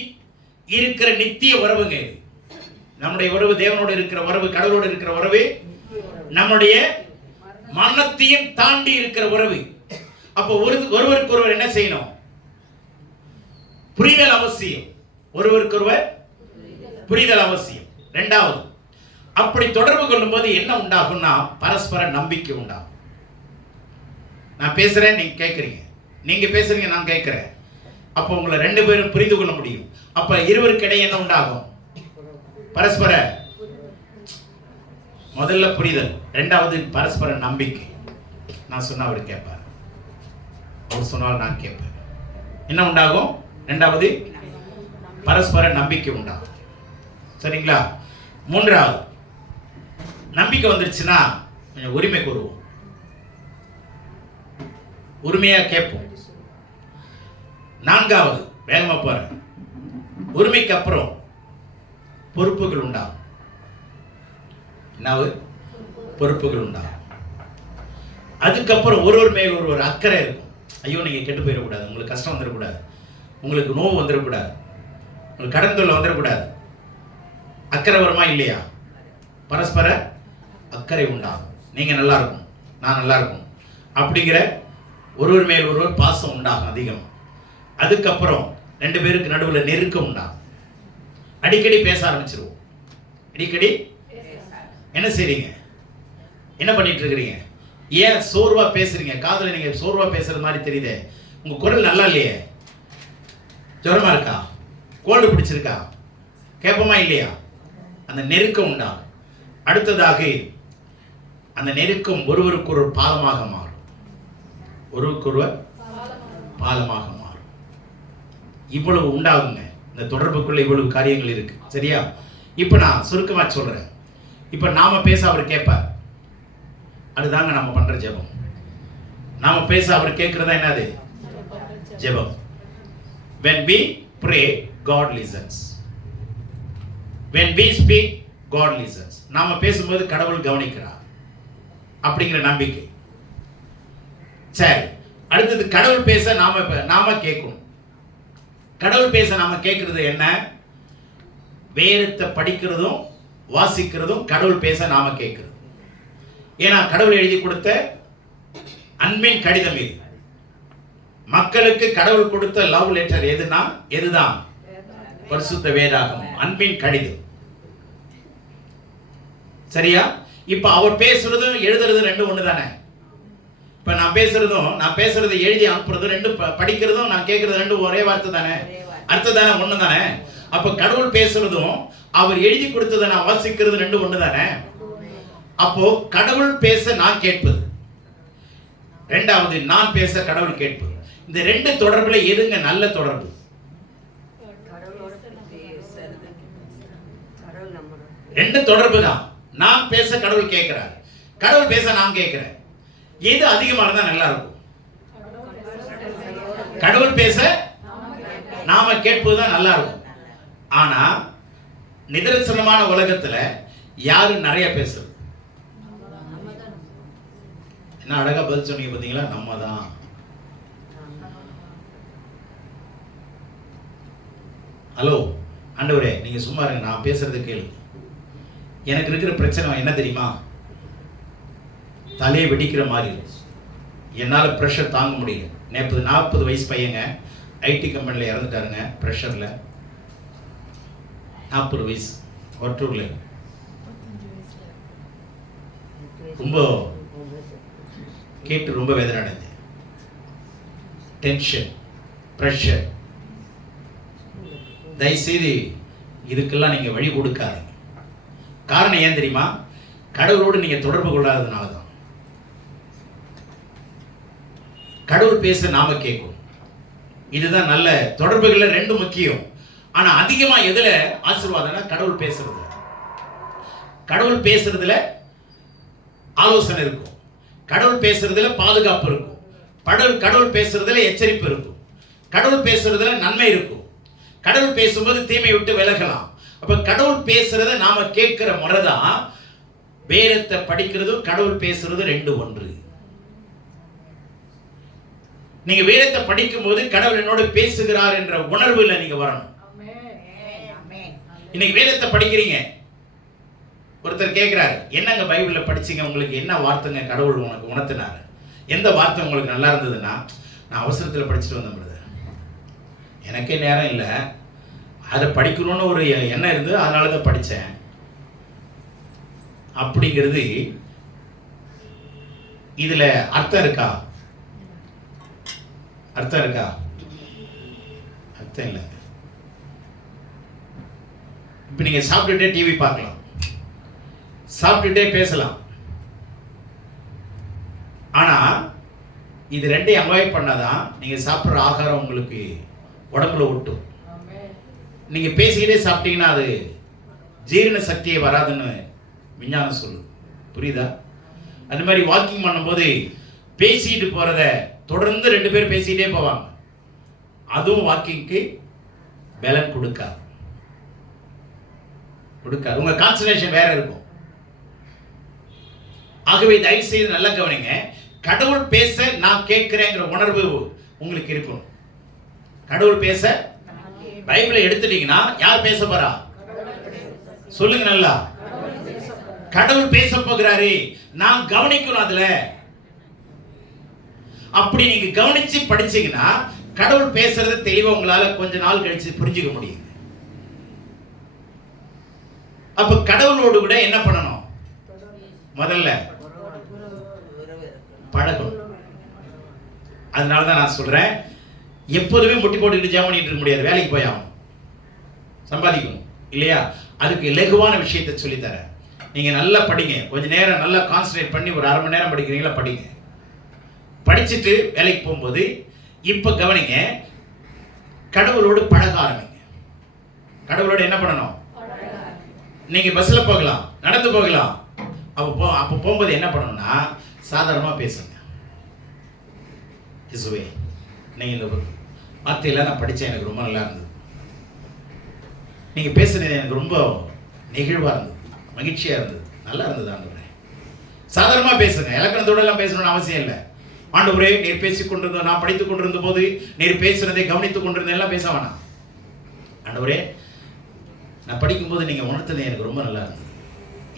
இருக்கிற நித்திய உறவுங்க. நம்முடைய உறவு தேவனோடு இருக்கிற உறவு, கடவுளோடு இருக்கிற உறவு, நம்முடைய மரணத்தையும் தாண்டி இருக்கிற உறவு. அப்போ ஒருவருக்கு ஒருவர் என்ன செய்யணும்? புரிதல் அவசியம். ஒருவருக்கு ஒருவர் புரிதல் அவசியம். இரண்டாவது, அப்படி தொடர்பு கொள்ளும் போது என்ன உண்டாகும்னா பரஸ்பர நம்பிக்கை உண்டாகும். நான் பேசுறேன், நீங்க கேட்கறீங்க, நீங்க பேசுறீங்க, நான் கேட்கிறேன். அப்போ உங்களை ரெண்டு பேரும் புரிந்து கொள்ள முடியும். அப்ப இருவருக்கு இடையே என்ன உண்டாகும்? பரஸ்பர, முதல்ல புரிதல், இரண்டாவது பரஸ்பர நம்பிக்கை. நான் சொன்னா அவர் கேட்பார், அவர் சொன்னால் நான் கேட்பேன். என்ன உண்டாகும்? இரண்டாவது பரஸ்பர நம்பிக்கை உண்டாகும். சரிங்களா? மூன்றாவது, நம்பிக்கை வந்துருச்சுன்னா உரிமை கூறுவோம், உரிமையா கேட்போம். நான்காவது, வேகமா போறேன், உரிமைக்கு அப்புறம் பொறுப்புகள் உண்டாகும். என்னது? பொறுப்புகள் உண்டாகும். அதுக்கப்புறம் ஒருவர் மேல் ஒருவர் அக்கறை இருக்கும். ஐயோ நீங்க கெட்டு போயிடக்கூடாது, உங்களுக்கு கஷ்டம் வந்துடக்கூடாது, உங்களுக்கு நோவு வந்துடக்கூடாது, உங்களுக்கு கடன் தொல்லை வந்துடக்கூடாது. அக்கறை வருமா இல்லையா? பரஸ்பர அக்கறை உண்டாகும். நீங்க நல்லா இருக்கும், நான் நல்லா இருக்கும் அப்படிங்கிற ஒருவர் மேல் ஒருவர் பாசம் உண்டாகும் அதிகம். அதுக்கப்புறம் ரெண்டு பேருக்கு நடுவில் நெருக்கம் உண்டாகும். அடிக்கடி பேச ஆரம்பிச்சிருவோம். அடிக்கடி என்ன செய்றீங்க, என்ன பண்ணிட்டு இருக்கிறீங்க, ஏன் சோர்வா பேசுறீங்க? காதுல நீங்க சோர்வா பேசுறது மாதிரி தெரியுதே, உங்க குரல் நல்லா இல்லையே, ஜுரமா இருக்கா, கோல்டு பிடிச்சிருக்கா, கேட்போமா இல்லையா? அந்த நெருக்கம் உண்டாகும். அடுத்ததாக அந்த நெருக்கம் ஒருவருக்கு ஒரு பாலமாக மாறும், ஒருவருக்கொருவர் பாலமாக மாறும். இவ்வளவு உண்டாகுங்க, இந்த தொடர்புக்குள்ள இவ்வளவு காரியங்கள் இருக்கு. சரியா? இப்ப நான் சுருக்கமா சொல்றேன். இப்ப நாம பேச அவர் கேட்பார், அதுதாங்க நாம பண்ற ஜெபம். நாம பேச அவர் கேட்கிறதா என்னது? ஜெபம். When we pray, God listens. When we speak, God listens. நாம பேசும்போது கடவுள் கவனிக்கிறார். அப்படிங்கிற நம்பிக்கை. சரி, அடுத்தது கடவுள் பேச நாம கேட்கணும். கடவுள் பேச நாம கேட்கறது என்ன? வேதத்தை படிக்கிறதும் வாசிக்கிறதும் கடவுள் பேச நாம கேட்கிறது. ஏன்னா கடவுள் எழுதி கொடுத்த அன்பின் கடிதம் இது. மக்களுக்கு கடவுள் கொடுத்த லவ் லெட்டர் எதுதான்? பரிசுத்த வேதாகமம், அன்பின் கடிதம். சரியா? இப்ப அவர் பேசுறதும் எழுதுறதும் ரெண்டும் ஒண்ணு தானே. இப்ப நான் பேசுறதை எழுதி அனுப்புறதும் ரெண்டும், படிக்கிறதும் நான் கேட்கறது ரெண்டும் ஒரே வார்த்தை தானே, அர்த்தம் தானே, ஒண்ணு தானே. அப்ப கடவுள் பேசுறதும் அவர் எழுதி கொடுத்ததை நான் வாசிக்கிறது ரெண்டும் ஒண்ணு தானே. அப்போ கடவுள் பேச நான் கேட்பது, ரெண்டாவது நான் பேச கடவுள் கேட்பது. இந்த ரெண்டு தொடர்புல எதுங்க நல்ல தொடர்பு? ரெண்டு தொடர்பு தான். நான் பேச கடவுள் கேட்கிறார், கடவுள் பேச நான் கேட்கிறேன். எது அதிகமா இருந்தா நல்லா இருக்கும்? கடவுள் பேச நாம கேட்பதுதான் நல்லா இருக்கும். ஆனா நிதர்சனமான உலகத்துல யாரு நிறைய பேசுறது? என்ன அழகா பதில் சொன்னீங்க பாத்தீங்களா? நம்ம தான். ஹலோ ஆண்டவரே, நீங்க சும்மா இருங்க, நான் பேசுறது கேளு. எனக்கு இருக்கிற பிரச்சனை என்ன தெரியுமா? தலையை வெடிக்கிற மாதிரி, என்னால் ப்ரெஷர் தாங்க முடியல. 40 வயசு பையங்க ஐடி கம்பெனியில் இறந்துட்டாருங்க ப்ரெஷரில். 40 வயசு ஒற்றூரில். ரொம்ப கேட்டு ரொம்ப வேதனை அடைஞ்சேன். Tension, pressure. தயவுசெய்து இதுக்கெல்லாம் நீங்கள் வழி கொடுக்காதீங்க. காரணம் ஏன் தெரியுமா? கடவுளோடு நீங்கள் தொடர்பு கொள்ளாததுனால தான். கடவுள் பேச நாம கேட்கும். இதுதான் நல்ல தொடர்புகள்ல ரெண்டு முக்கியம். ஆனா அதிகமா எதுல ஆசீர்வாதம்னா கடவுள் பேசுறதுல. கடவுள் பேசுறதுல ஆலோசனை இருக்கும், கடவுள் பேசுறதுல பாதுகாப்பு இருக்கும், கடவுள் பேசுறதுல எச்சரிப்பு இருக்கும், கடவுள் பேசுறதுல நன்மை இருக்கும். கடவுள் பேசும்போது தீமை விட்டு விலகலாம். அப்ப கடவுள் பேசுறத நாம கேட்கிற முறைதான். வேதத்தை படிக்கிறதும் கடவுள் பேசுறது ரெண்டு ஒன்று. நீங்க வேதத்தை படிக்கும் போது கடவுள் என்னோட பேசுகிறார் என்ற உணர்வுல நீங்க வரணும். இன்னைக்கு வேதத்தை படிக்கிறீங்க, ஒருத்தர் கேட்கிறாரு, என்னங்க பைபிள்ல படிச்சீங்க, உங்களுக்கு என்ன வார்த்தைங்க கடவுள் உனக்கு உணர்த்தினாரு, எந்த வார்த்தை உங்களுக்கு நல்லா இருந்ததுன்னா, நான் அவசரத்தில் படிச்சுட்டு வந்தேன் பிரதர், எனக்கே நேரம் இல்லை, அதை படிக்கணும்னு ஒரு எண்ணம் இருந்து அதனால தான் படித்தேன் அப்படிங்கிறது. இதுல அர்த்தம் இருக்கா? அர்த்தம் இருக்கா? அர்த்தம் இல்லை. இப்ப நீங்க சாப்பிட்டுட்டே டிவி பார்க்கலாம், சாப்பிட்டுட்டே பேசலாம். ஆனா இது ரெண்டையும் அவாய்ட் பண்ணாதான் நீங்க சாப்பிட்ற ஆகாரம் உங்களுக்கு உடம்புல ஒட்டும். நீங்க பேசிக்கிட்டே சாப்பிட்டீங்கன்னா அது ஜீரண சக்தியை வராதுன்னு விஞ்ஞானம் சொல்லுது. புரியுதா? அந்த மாதிரி வாக்கிங் பண்ணும்போது பேசிட்டு போறத தொடர்ந்து 2 பேர் பேசிக்கிட்டே போவாங்க, அதுவும் வாக்கிங்க்கு பலன் கொடுக்காது. உங்க கான்சன்ட்ரேஷன் வேற இருக்கும். ஆகவே தயவு செய்து நல்லா கவனிங்க. கடவுள் பேச நான் கேட்கிறேங்கிற உணர்வு உங்களுக்கு இருக்கணும். கடவுள் பேச பைபிளை எடுத்துட்டீங்கன்னா யார் பேச போறா? சொல்லுங்க நல்லா. கடவுள் பேச போகிறாரு, நான் கவனிக்கணும் அதுல. அப்படி நீங்க கவனிச்சு படிச்சீங்கன்னா கடவுள் பேசுறது தெளிவா உங்களால கொஞ்ச நாள் கழிச்சு புரிஞ்சுக்க முடியும். அப்ப கடவுளோடு கூட என்ன பண்ணணும்? முதல்ல பழகணும். அதனாலதான் நான் சொல்றேன், எப்போதுமே முட்டி போட்டுக்கிட்டு ஜெபம் பண்ணிட்டு இருக்க முடியாது. வேலைக்கு போய் ஆகணும், சம்பாதிக்கணும் இல்லையா? அதுக்கு இலகுவான விஷயத்தை சொல்லித்தரேன். நீங்க நல்லா படிங்க, கொஞ்ச நேரம் நல்லா கான்சன்ட்ரேட் பண்ணி ஒரு 1/2 மணி நேரம் படிக்கிறீங்களா படிங்க. படிச்சுட்டு வேலைக்கு போகும்போது இப்ப கவனிங்க, கடவுளோடு பழக ஆரம்பிங்க. கடவுளோடு என்ன பண்ணணும்? நீங்க பஸ்ல போகலாம், நடந்து போகலாம். அப்ப போகும்போது என்ன பண்ணணும்னா சாதாரணமா பேசுங்க. இசுவே, நீங்க இந்த வார்த்தையெல்லாம் நான் படிச்சேன், எனக்கு ரொம்ப நல்லா இருந்தது. நீங்க பேசுனது எனக்கு ரொம்ப நெகிழ்வா இருந்தது, மகிழ்ச்சியா இருந்தது, நல்லா இருந்தது ஆண்டவரே. சாதாரணமா பேசுங்க, இலக்கணத்தோட எல்லாம் பேசணும்னு அவசியம் இல்லை. ஆண்டவரே நீர் பேசிக் கொண்டிருந்தோம், நான் படித்துக் கொண்டிருந்த போது நீர் பேசுறதை கவனித்துக் கொண்டிருந்த எல்லாம் பேச வேணாம். ஆண்டவரே நான் படிக்கும்போது நீங்க உணர்த்தது எனக்கு ரொம்ப நல்லா இருந்தது,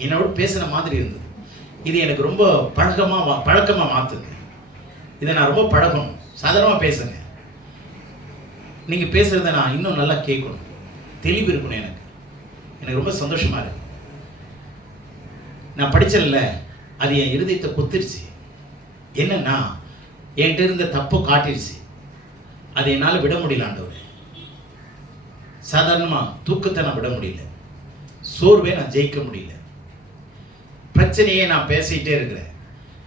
என்னோட பேசுன மாதிரி இருந்தது, இது எனக்கு ரொம்ப பழக்கமா மாத்துங்க, இதை நான் ரொம்ப பழகணும். சாதாரணமா பேசுங்க, நீங்க பேசுறத நான் இன்னும் நல்லா கேட்கணும், தெளிவு இருக்கணும். எனக்கு ரொம்ப சந்தோஷமா இருக்கு. நான் படிச்சல அது என் இருதயத்தை குத்திருச்சு. என்னன்னா என்கிட்ட இருந்த தப்பு காட்டிருச்சு, அதை என்னால் விட முடியல ஆண்டவரே. சாதாரணமா தூக்கத்தை நான் விட முடியல, சோர்வை நான் ஜெயிக்க முடியல, பிரச்சனையே நான் பேசிட்டே இருக்கிறேன்.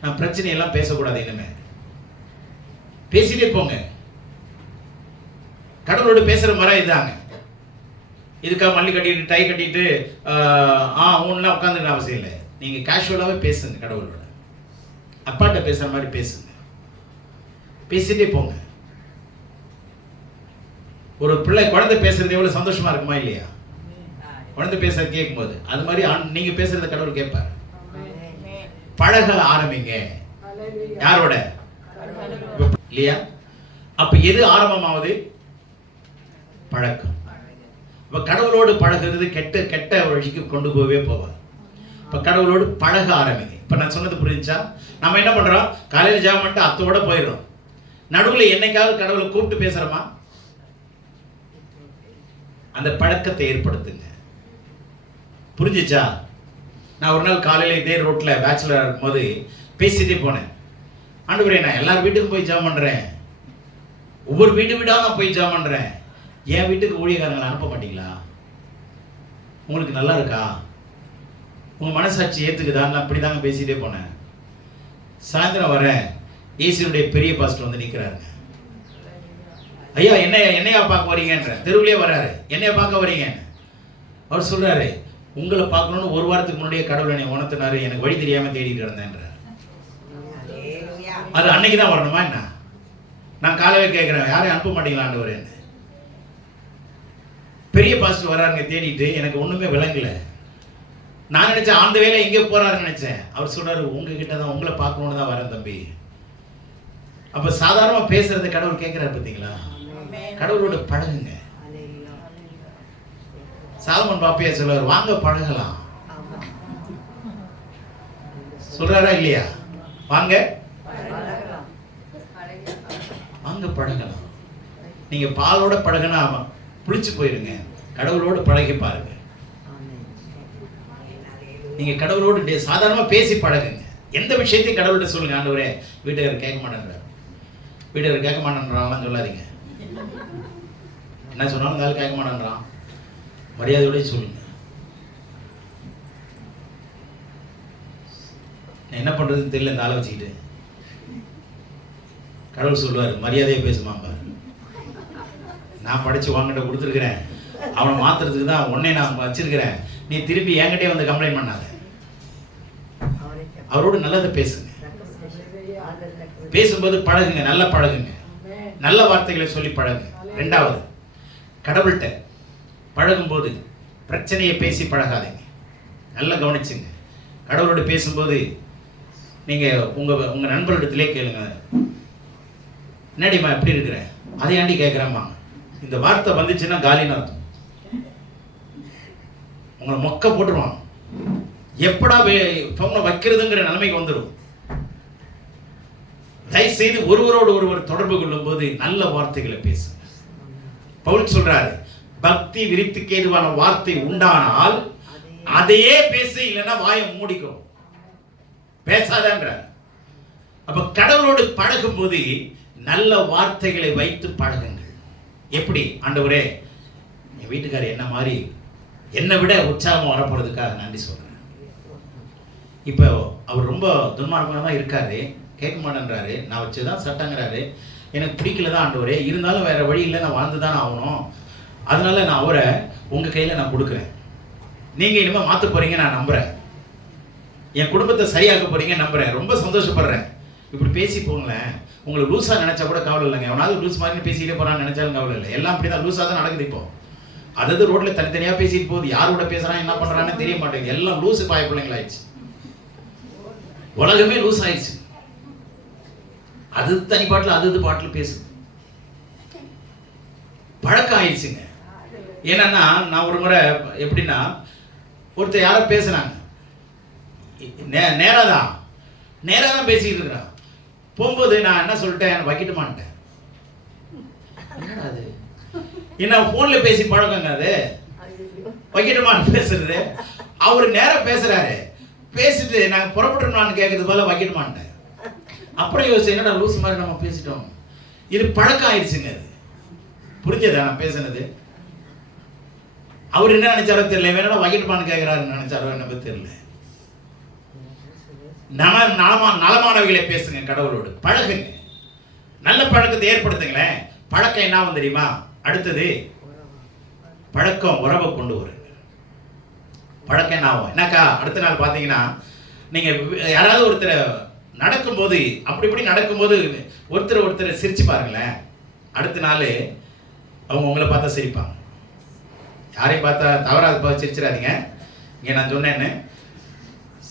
நான் பிரச்சனையெல்லாம் பேசக்கூடாது, இனிமே பேசிட்டே போங்க. கடவுளோடு பேசுற மாதிரி இதாங்க. இதுக்காக மல்லி கட்டிட்டு டை கட்டிட்டு ஒன்றுலாம் உட்காந்துக்கிற அவசியம் இல்லை. நீங்க கேஷுவலாகவே பேசுங்க, கடவுளோட அப்பாட்ட பேசுற மாதிரி பேசுங்க, பேசிட்டே போங்க. ஒரு பிள்ளை குழந்தை பேசுறது எவ்வளவு சந்தோஷமா இருக்குமா இல்லையா? குழந்தை பேசுறது கேட்கும்போது அது மாதிரி நீங்க பேசுறத கடவுள் கேட்பார். பழக ஆரம்பிங்க. யாரோட? இல்லையா? அப்ப எது ஆரம்பமாவது? பழக்கம். இப்ப கடவுளோடு பழகிறது கெட்ட வழிக்கு கொண்டு போகவே போவார். இப்ப கடவுளோடு பழக ஆரம்பிங்க. இப்ப நான் சொன்னது புரிஞ்சா? நம்ம என்ன பண்றோம்? காலையில ஜெபம் பண்ணிட்டு அத்தோட போயிடுறோம். நடுவில் என்னைக்காவது கடவுளை கூப்பிட்டு பேசுறோமா? அந்த பழக்கத்தை ஏற்படுத்துங்க. புரிஞ்சிச்சா? நான் ஒரு நாள் காலையில இதே ரோட்ல பேச்சுலர் இருக்கும்போது பேசிட்டே போனேன். ஆண்டவரே நான் எல்லார் வீட்டுக்கும் போய் ஜெபம் பண்றேன், ஒவ்வொரு வீடா நான் போய் ஜெபம் பண்றேன், என் வீட்டுக்கு ஊழியக்காரங்களை அனுப்ப மாட்டீங்களா? உங்களுக்கு நல்லா இருக்கா? உங்க மனசாட்சி ஏத்துக்குதான்? அப்படி தாங்க பேசிட்டே போனேன். சாயந்தரம் வரேன், ஏசியுடைய பெரிய பாஸ்டர் வந்து நிற்கிறாருங்க. ஐயா என்னையா பார்க்க வரீங்கன்ற, தெருவிலே வர்றாரு, என்னைய பார்க்க வரீங்க. அவர் சொல்றாரு, உங்களை பார்க்கணும்னு ஒரு வாரத்துக்கு முன்னாடியே கடவுள் என்னை உணர்த்தினாரு, எனக்கு வழி தெரியாம தேடிட்டு இருந்தேன்ற. அது அன்னைக்கு தான் வரணுமா என்ன? நான் காலையில கேட்கிறேன், யாரையும் அனுப்ப மாட்டீங்களா ஆண்டவரே? பெரிய பாஸ்டர் வர்றாருங்க தேடிட்டு, எனக்கு ஒண்ணுமே விளங்கல. நான் நினைச்சேன் அந்த வேலை எங்கே போறாருன்னு நினைச்சேன். அவர் சொல்றாரு, உங்ககிட்ட தான், உங்களை பார்க்கணும்னு தான் வரேன் தம்பி. அப்ப சாதாரணமா பேசுறது கடவுள் கேட்கிறாரு. பார்த்தீங்களா? கடவுளோட பழகுங்க. சாலமன் பாப்பையா சொல்றாரு, வாங்க பழகலாம். சொல்றாரா இல்லையா? வாங்க வாங்க பழகலாம். நீங்க பாலோட பழகினா புளிச்சு போயிருங்க. கடவுளோடு பழகி பாருங்க. நீங்க கடவுளோடு சாதாரணமா பேசி பழகுங்க. எந்த விஷயத்தையும் கடவுள்கிட்ட சொல்லுங்க. ஆண்டவரே வீட்டுக்காரர் கேட்க மாட்டேன்றார், வீட்டுக்காரர் கேட்க மாட்டேன்றான்லாம் சொல்லாதீங்க. என்ன சொன்னாலும் இருந்தாலும் கேட்க மாட்டேன்றான், மரியாதையோட சொல்லுங்க. என்ன பண்றதுன்னு தெரியல இந்த ஆளை வச்சுக்கிட்டு. கடவுள் சொல்லுவார், மரியாதையை பேசுமாம்பார். நான் படிச்சு வாங்கிட்ட கொடுத்துருக்கிறேன், அவனை மாத்துறதுக்கு தான் உன்னை நான் வச்சிருக்கிறேன், நீ திரும்பி என்கிட்டே வந்து கம்ப்ளைண்ட் பண்ணாத. அவரோடு நல்லதை பேசுங்க. பேசும்போது பழகுங்க, நல்லா பழகுங்க, நல்ல வார்த்தைகளை சொல்லி பழகுங்க. ரெண்டாவது, கடவுள்கிட்ட பழகும்போது பிரச்சனையை பேசி பழகாதீங்க. நல்லா கவனிச்சுங்க. கடவுளோடு பேசும்போது நீங்க உங்க நண்பர்களிடத்திலே கேளுங்க, என்னடிமா எப்படி இருக்கிற, அதை ஆண்டி கேட்கிறேம்மா. இந்த வார்த்தை வந்துச்சுன்னா காலின்னு அர்த்தம். உங்களை மொக்க போட்டுருவாங்க. எப்படா வைக்கிறதுங்கிற நிலைமைக்கு வந்துடும். தயவு செய்து ஒருவரோடு ஒருவர் தொடர்பு கொள்ளும் போது நல்ல வார்த்தைகளை பேசுங்க. பவுல் சொல்றாரு, பக்தி விருத்திக்கு ஏதுவான வார்த்தை உண்டானால் அதையே பேசு, இல்லைன்னா வாயை மூடிக்கும், பேசாதன்ற. அப்ப கடவுளோடு பழகும் போது நல்ல வார்த்தைகளை வைத்து பழகுங்கள். எப்படி? ஆண்டவரே என் வீட்டுக்காரர் என்ன மாதிரி என்னை விட உற்சாகம் வரப்போறதுக்காக நன்றி சொல்றேன். இப்போ அவர் ரொம்ப துன்மார்க்கமாக தான் இருக்காரு, கேட்க மாட்டேன்றாரு, நான் வச்சுதான் சட்டங்கிறாரு, எனக்கு பிடிக்கல தான் ஆண்டவரே, இருந்தாலும் வேற வழி இல்லை, நான் வாழ்ந்து தானே ஆகணும், அதனால நான் அவரை உங்க கையில நான் கொடுக்குறேன், நீங்க இனிமே மாற்ற போறீங்க நான் நம்புறேன், என் குடும்பத்தை சரியாக்க போறீங்க நம்புறேன், ரொம்ப சந்தோஷப்படுறேன். இப்படி பேசி போங்களேன். உங்களை லூஸா நினைச்சா கூட கவலை இல்லைங்க. எவனாவது லூஸ் மாதிரி பேசிக்கிட்டே போறான்னு நினைச்சாலும் கவலை இல்லை. எல்லாம் அப்படிதான் லூஸா தான் நடக்குது. இப்போ அதாவது ரோட்ல தனித்தனியா பேசிட்டு போகுது, யாரோட பேசுறான் என்ன பண்றான்னு தெரிய மாட்டேங்குது. எல்லாம் லூசு பாய பிள்ளைங்களாயிடுச்சு. உலகமே லூஸ் ஆயிடுச்சு. அது தனி பாட்டில் அது பாட்டில் பேசுது, பழக்கம் ஆயிடுச்சுங்க. ஏன்னா நான் ஒரு முறை எப்படின்னா, ஒருத்தர் யாரோ பேசுனாங்க, நேராக தான் பேசிக்கிட்டு இருக்கிறான். போகும்போது நான் என்ன சொல்லிட்டேன், வைக்கிட்டுமான்ட்டேன். அது என்ன ஃபோனில் பேசி பழக்கங்க, அது வைக்கிட்டுமான்னு பேசுறது. அவர் நேராக பேசுறாரு, பேசிட்டு நான் புறப்பட்டுருமான்னு கேட்கறது போல வைக்கிட்டுமான்ட்டேன். அப்புறம் யோசிச்சு, என்னடா லூஸ் மாதிரி நம்ம பேசிட்டோம். இது பழக்கம் ஆயிடுச்சுங்க. அது புரிஞ்சதா நான் பேசுனது? அவர் என்ன நினைச்சாரோ தெரியல, வேணா வைக்கிட்டுமான்னு கேட்கிறாருன்னு நினைச்சாரோ என்ன தெரியல. நலமானவைகளை பேசுங்க, கடவுளோடு பழகுங்க, நல்ல பழக்கத்தை ஏற்படுத்துங்களேன். பழக்கம் என்ன தெரியுமா? அடுத்தது பழக்கம் உறவை கொண்டு வரும். பழக்கம் என்ன ஆகும் என்னக்கா, அடுத்த நாள் பார்த்தீங்கன்னா நீங்கள் யாராவது ஒருத்தர் நடக்கும்போது, அப்படி நடக்கும்போது ஒருத்தர் சிரிச்சு பாருங்களேன். அடுத்த நாள் அவங்க உங்களை பார்த்தா சிரிப்பாங்க. யாரையும் பார்த்தா தவறாக சிரிச்சிடாதீங்க. இங்கே நான் சொன்னேன்னு,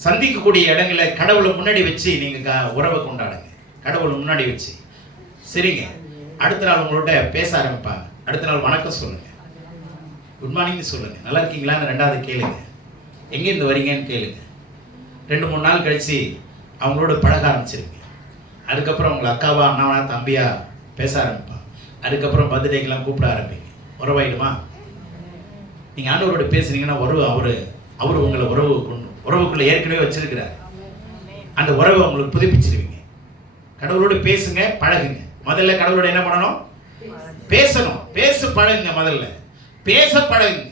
சந்திக்கக்கூடிய இடங்களை கடவுளை முன்னாடி வச்சு நீங்கள் உறவை கொண்டாடுங்க. கடவுளை முன்னாடி வச்சு சரிங்க. அடுத்த நாள் உங்களோட பேச ஆரம்பிப்பாங்க. அடுத்த நாள் வணக்கம் சொல்லுங்க, குட் மார்னிங் சொல்லுங்க, நல்லா இருக்கீங்களான்னு ரெண்டாவது கேளுங்க, எங்கேருந்து வரீங்கன்னு கேளுங்க. 2-3 நாள் கழிச்சு அவங்களோட பழக ஆரம்பிச்சிருங்க. அதுக்கப்புறம் உங்களை அக்காவா, அண்ணாவா, தம்பியா பேச ஆரம்பிப்பாங்க. அதுக்கப்புறம் பர்த்டேக்கெல்லாம் கூப்பிட ஆரம்பிங்க. உறவாயிடுமா? நீங்கள் ஆண்டவரோட பேசுனீங்கன்னா அவர் உங்களை உறவுக்குள்ள ஏற்கனவே வச்சிருக்கிறார். அந்த உறவை உங்களுக்கு புதுப்பிச்சிருவீங்க. கடவுளோடு பேசுங்க, பழகுங்க. முதல்ல கடவுளோட என்ன பண்ணணும்? பேசணும். பழகுங்க. முதல்ல பேச பழகுங்க.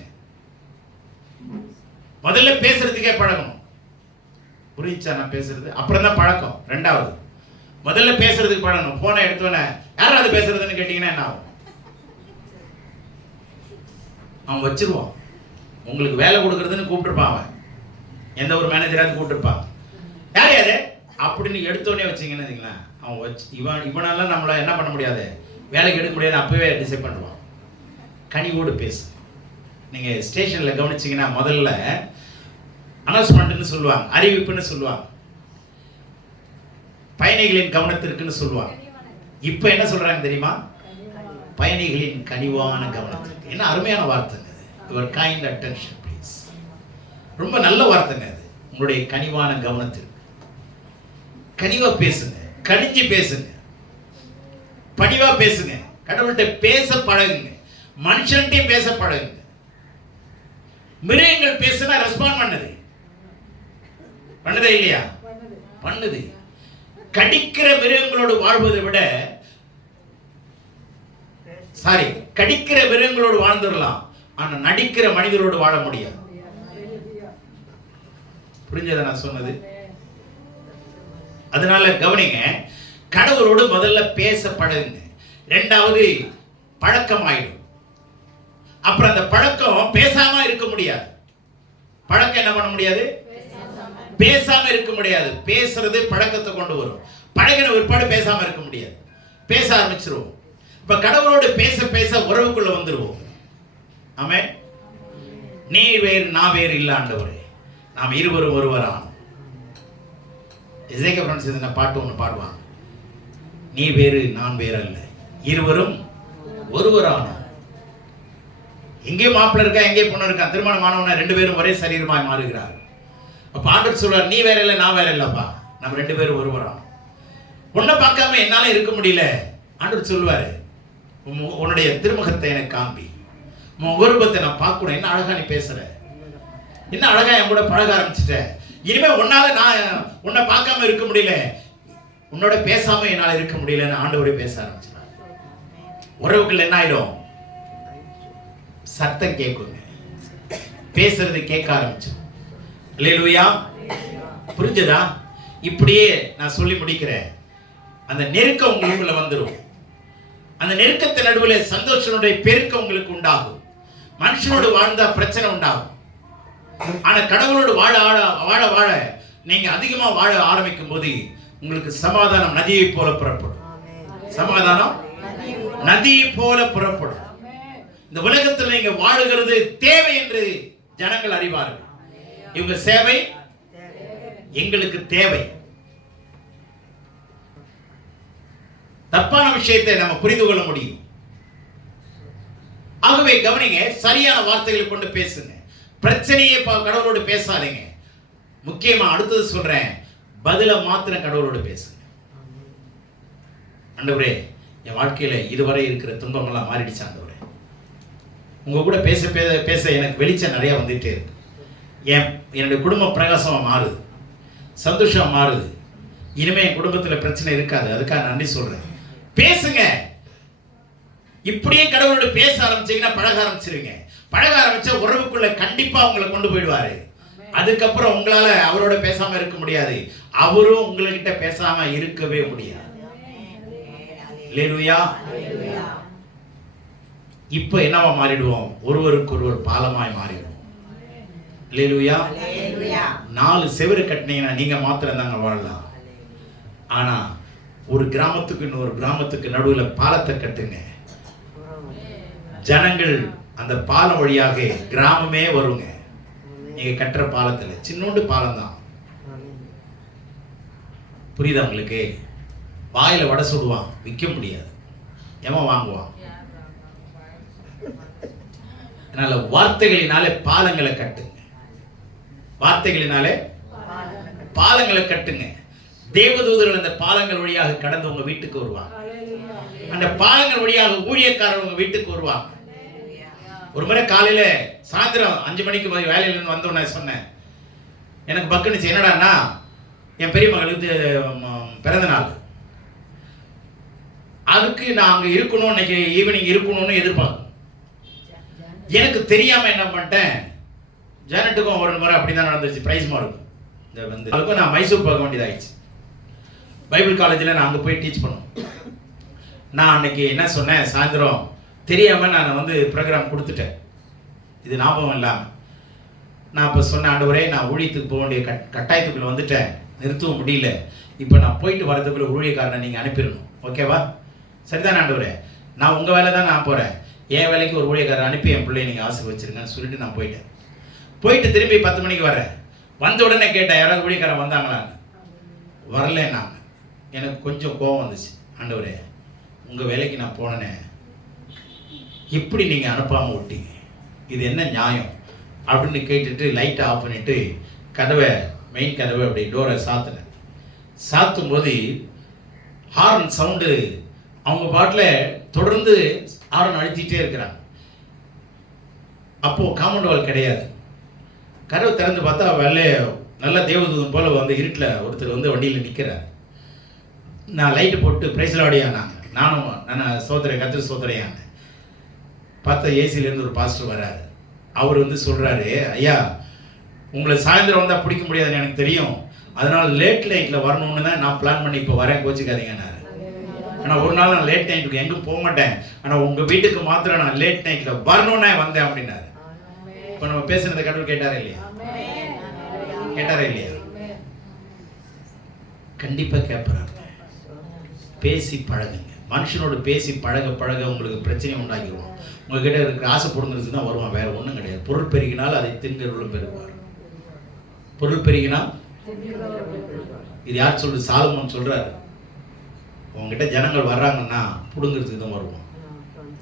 முதல்ல பேசுறதுக்கே பழகணும். புரியுச்சா நான் பேசுறது? அப்புறம் தான் பழக்கம். ரெண்டாவது முதல்ல பேசுறதுக்கு பழகணும். போனை எடுத்தோன்னே யாராவது பேசுறதுன்னு கேட்டீங்கன்னா என்ன ஆகும்? அவன் வச்சிருவான். உங்களுக்கு வேலை கொடுக்கறதுன்னு கூப்பிட்டுருப்பான். அவன் எந்த ஒரு மேனேஜராவது கூப்பிட்டுருப்பான். யார் அப்படின்னு எடுத்தோடனே வச்சிங்கன்னு வச்சுங்களேன், அவன் இவனெல்லாம் நம்மளை என்ன பண்ண முடியாது, வேலைக்கு எடுக்க முடியாது. அப்பவே டிசைட் பண்ணுவான். கனிவோடு பேசு. நீங்கள் ஸ்டேஷனில் கவனிச்சிங்கன்னா முதல்ல அனௌன்ஸ்மெண்ட்னு சொல்லுவாங்க, அறிவிப்புன்னு சொல்லுவாங்க, பயணிகளின் கவனத்திற்குன்னு சொல்லுவாங்க. இப்போ என்ன சொல்றாங்க தெரியுமா? பயணிகளின் கனிவான கவனத்திற்கு. என்ன அருமையான வார்த்தைங்க அது. Your kind attention please. ரொம்ப நல்ல வார்த்தைங்க அது. உங்களுடைய கனிவான கவனத்திற்கு. கனிவா பேசுங்க, கனிஞ்சு பேசுங்க, பணிவா பேசுங்க. கடவுள்கிட்ட பேச பழகுங்க, மனுஷன்கிட்டையும் பேச பழகுங்க. மிருகங்கள் பேசுனா ரெஸ்பாண்ட் பண்ணுதே இல்லையா? பண்ணுது. கடிக்கிற மிருகங்களோடு வாழ்வதை விட கடிக்கிற மிருகங்களோடு வாழ்ந்துடலாம், ஆனா நடிக்கிற மனிதரோடு வாழ முடியாது. புரிஞ்சதை நான் சொன்னது? அதனால கவனிங்க, கடவுளோடு முதல்ல பேச பழகுங்க. ரெண்டாவது பழக்கம் ஆயிடும். அப்புறம் அந்த பழக்கம் பேசாம இருக்க முடியாது. பழக்கம் என்ன பண்ண முடியாது? பேசாம இருக்க முடியாது. பேசுறது பழக்கத்தை கொண்டு வரும். பழகின ஒருபாடு பேசாம இருக்க முடியாது. பேச ஆரம்பிச்சிருவோம். இப்ப கடவுளோடு பேச பேச உறவுக்குள்ள வந்துருவோம். ஆமென். நீ வேறு நான் வேறு இல்ல ஆண்டவரே, நாம் இருவரும் ஒருவரானோம். எசேக்கியேல் ஃப்ரெண்ட்ஸ் இந்த பாட்டு ஒன்று பாடுவாங்க. நீ வேறு நான் வேறு அல்ல, இருவரும் ஒருவரானோம். எங்கே மாப்பிள்ளை இருக்கா, எங்கே பொண்ணு இருக்கா, திருமணமானவன 2 பேரும் ஒரே சரீரமாய் மாறுகிறார். அப்ப ஆண்டவர் சொல்றார், நீ வேற இல்லை நான் வேற இல்லப்பா, நம்ம 2 பேரும் ஒருவரானோம். உன்னை பார்க்காம என்னால இருக்க முடியல. ஆண்டவர் சொல்லுவாரு, உன்னுடைய திருமுகத்தை எனக்கு காண்பி, உன் உருவத்தை நான் பார்க்கணும். என்ன அழகா நீ பேசுற, என்ன அழகா என் கூட பழக ஆரம்பிச்சுட்ட. இனிமே உன்னால நான் உன்னை பார்க்காம இருக்க முடியல, உன்னோட பேசாம என்னால இருக்க முடியலன்னு ஆண்டவரே பேச ஆரம்பிச்சார். உறவுகள் என்ன ஆயிடும்? சத்தம் கேட்குங்க, பேசுறது கேட்க ஆரம்பிச்சோம். அல்லேலூயா. புரிஞ்சதா? இப்படியே நான் சொல்லி முடிக்கிறேன். அந்த நெருக்கம் உங்களுக்குள்ள வந்துடும். அந்த நெருக்கத்தின் நடுவில் சந்தோஷனுடைய பெருக்கம் உங்களுக்கு உண்டாகும். மனுஷனோடு வாழ்ந்தா பிரச்சனை உண்டாகும். ஆனா கடவுளோடு வாழ வாழ வாழ நீங்க அதிகமா வாழ ஆரம்பிக்கும் போது உங்களுக்கு சமாதானம் நதியை போல புறப்படும். சமாதானம் நதியை போல புறப்படும். இந்த உலகத்தில் நீங்க வாழுகிறது தேவை என்று ஜனங்கள் அறிவார்கள். இவங்க சேவை எங்களுக்கு தேவை. தப்பான விஷயத்தை நம்ம புரிந்து கொள்ள முடியும். ஆகவே கவனிங்க, சரியான வார்த்தைகளை கொண்டு பேசுங்க. பிரச்சனையை கடவுளோடு பேசாதீங்க. முக்கியமா அடுத்தது சொல்றேன், பதில மாத்திரம் கடவுளோடு பேசுங்க. ஆண்டவரே, என் வாழ்க்கையில இதுவரை இருக்கிற துன்பங்கள்லாம் மாறிடுச்சு ஆண்டவரே. உங்க கூட பேச பேச எனக்கு வெளிச்சம் நிறைய வந்துட்டே இருக்கு. என்னுடைய குடும்பம் பிரகாசமா மாறுது, சந்தோஷமா மாறுது. இனிமே என் குடும்பத்துல பிரச்சனை இருக்காது. அதுக்காக நன்றி சொல்றேன். பேசுங்க. இப்படியே கடவுளோட பேச ஆரம்பிச்சீங்கன்னா பழக ஆரம்பிச்சிருவீங்க. பழக ஆரம்பிச்ச உறவுக்குள்ள கண்டிப்பா உங்களை கொண்டு போயிடுவாரு. அதுக்கப்புறம் உங்களால அவரோட பேசாம இருக்க முடியாது, அவரும் உங்ககிட்ட பேசாம இருக்கவே முடியாது. அல்லேலூயா. இப்ப என்னவா மாறிடுவோம்? ஒருவருக்கு ஒருவர் பாலமாய் மாறிடுவோம். அல்லேலூயா. 4 செவரு கட்டினீங்கன்னா நீங்க மாத்திரம் தாங்க வாழலாம். ஆனா ஒரு கிராமத்துக்கு இன்னொரு கிராமத்துக்கு நடுவுல பாலத்தை கட்டுங்க. ஜனங்கள் அந்த பாலம் வழியாக கிராமமே வருங்க. நீங்க கட்டுற பாலத்துல சின்னோண்டு பாலம் தான். புரியுதா உங்களுக்கு? வாயில வடை சுடுவான், விற்க முடியாது, எவன் வாங்குவான்? அதனால வார்த்தைகளினாலே பாலங்களை கட்டுங்க. வார்த்தைகளினாலே பாலங்களை கட்டுங்க. தேவதூதர்கள் அந்த பாலங்கள் வழியாக கடந்து உங்க வீட்டுக்கு வருவாங்க. அந்த பாலங்கள் வழியாக ஊழியக்காரர் உங்க வீட்டுக்கு வருவாங்க. ஒரு முறை காலையில சாயந்தரம் 5 மணிக்கு வேலையில இருந்து வந்தோன்னு சொன்னேன், எனக்கு பக்குனுச்சு. என்னடான்னா, என் பெரிய மகளுக்கு பிறந்த நாள். அதுக்கு நான் அங்க இருக்கணும், இன்னைக்கு ஈவினிங் இருக்கணும்னு எதிர்பார்க்கணும். எனக்கு தெரியாம என்ன பண்ணிட்டேன், ஜானட்டுக்கும் ஒரு முறை அப்படிதான் நடந்துச்சு. பிரைஸ் மார்க்கும் அதுக்கும் நான் மைசூர் போக வேண்டியதாகிடுச்சு. பைபிள் காலேஜில் நான் அங்கே போய் டீச் பண்ணுவேன். நான் அன்னைக்கு என்ன சொன்னேன், சாயந்தரம் தெரியாமல் நான் ப்ரோக்ராம் கொடுத்துட்டேன். இது ஞாபகம் இல்லாமல் நான் இப்போ சொன்ன, ஆண்டவரே, நான் ஊழியத்துக்கு போக வேண்டிய கட்டாயத்துக்குள்ளே வந்துட்டேன், நிறுத்தவும் முடியல. இப்போ நான் போயிட்டு வரதுக்குள்ள ஊழியக்காரனை நீங்கள் அனுப்பிடணும், ஓகேவா? சரிதான் ஆண்டவரே, நான் உங்கள் வேலை தான் நான் போகிறேன். என் வேலைக்கு ஒரு ஊழியக்காரரை அனுப்பி என் பிள்ளையை நீங்கள் ஆசீர்வச்சிருங்கன்னு சொல்லிட்டு நான் போயிட்டேன். போயிட்டு திரும்பி 10 மணிக்கு வரேன். வந்த உடனே கேட்டேன், யாராவது ஊழியக்காரன் வந்தாங்களான்னு. வரல. நான் எனக்கு கொஞ்சம் கோபம் வந்துச்சு. ஆண்டவரே, உங்கள் வேலைக்கு நான் போனேனே, எப்படி நீங்கள் அனுப்பாமல் விட்டீங்க? இது என்ன நியாயம் அப்படின்னு கேட்டுட்டு லைட்டை ஆஃப் பண்ணிவிட்டு கதவை, மெயின் கதவை அப்படி டோரை சாத்தினேன். சாத்தும் போது ஹார்ன் சவுண்டு, அவங்க பாட்டில் தொடர்ந்து ஹார்ன் அழுத்திட்டே இருக்கிறாங்க. அப்போது காம்பவுண்ட் வால் கிடையாது. கதவை திறந்து பார்த்தா நல்ல தேவதூதன் போல் இருட்டில் ஒருத்தர் வண்டியில் நிற்கிறார். நான் லைட்டு போட்டு பிரைஸ்லாடியானாங்க. நான் சோதரை கத்திர சோதரையானேன். பார்த்தா ஏசிலேருந்து ஒரு பாஸ்டர் வர்றாரு. அவர் சொல்கிறாரு, ஐயா, உங்களை சாயந்தரம் வந்தால் பிடிக்க முடியாதுன்னு எனக்கு தெரியும், அதனால் லேட் நைட்டில் வரணும்னு தான் நான் பிளான் பண்ணி இப்போ வரேன், கோச்சிக்காதீங்கன்னாரு. ஆனால் ஒரு நாள் நான் லேட் நைட்டுக்கு எங்கேயும் போக மாட்டேன், ஆனால் உங்கள் வீட்டுக்கு மாத்திரம் நான் லேட் நைட்டில் வரணும்னே வந்தேன் அப்படின்னாரு. இப்போ நம்ம பேசுனதை கடவுள் கேட்டாரா இல்லையா? கேட்டாரா இல்லையா? கண்டிப்பாக கேட்பறாங்க. பேசி பழகுங்க. மனுஷனோடு பேசி பழக பழக உங்களுக்கு பிரச்சனை உண்டாக்கிடுவோம். உங்ககிட்ட இருக்கிற ஆசை பொருங்கிறது தான் வருவான், வேற ஒன்றும் கிடையாது. பொருள் பெருகினால் அதை தின்கிறவர்களும் பெருகுவார். பொருள் பெருகினால் இது யார் சொல்றது? சாலமோன் சொல்றாரு, உங்ககிட்ட ஜனங்கள் வர்றாங்கன்னா புடுங்கிறதுக்கு தான் வருவோம்.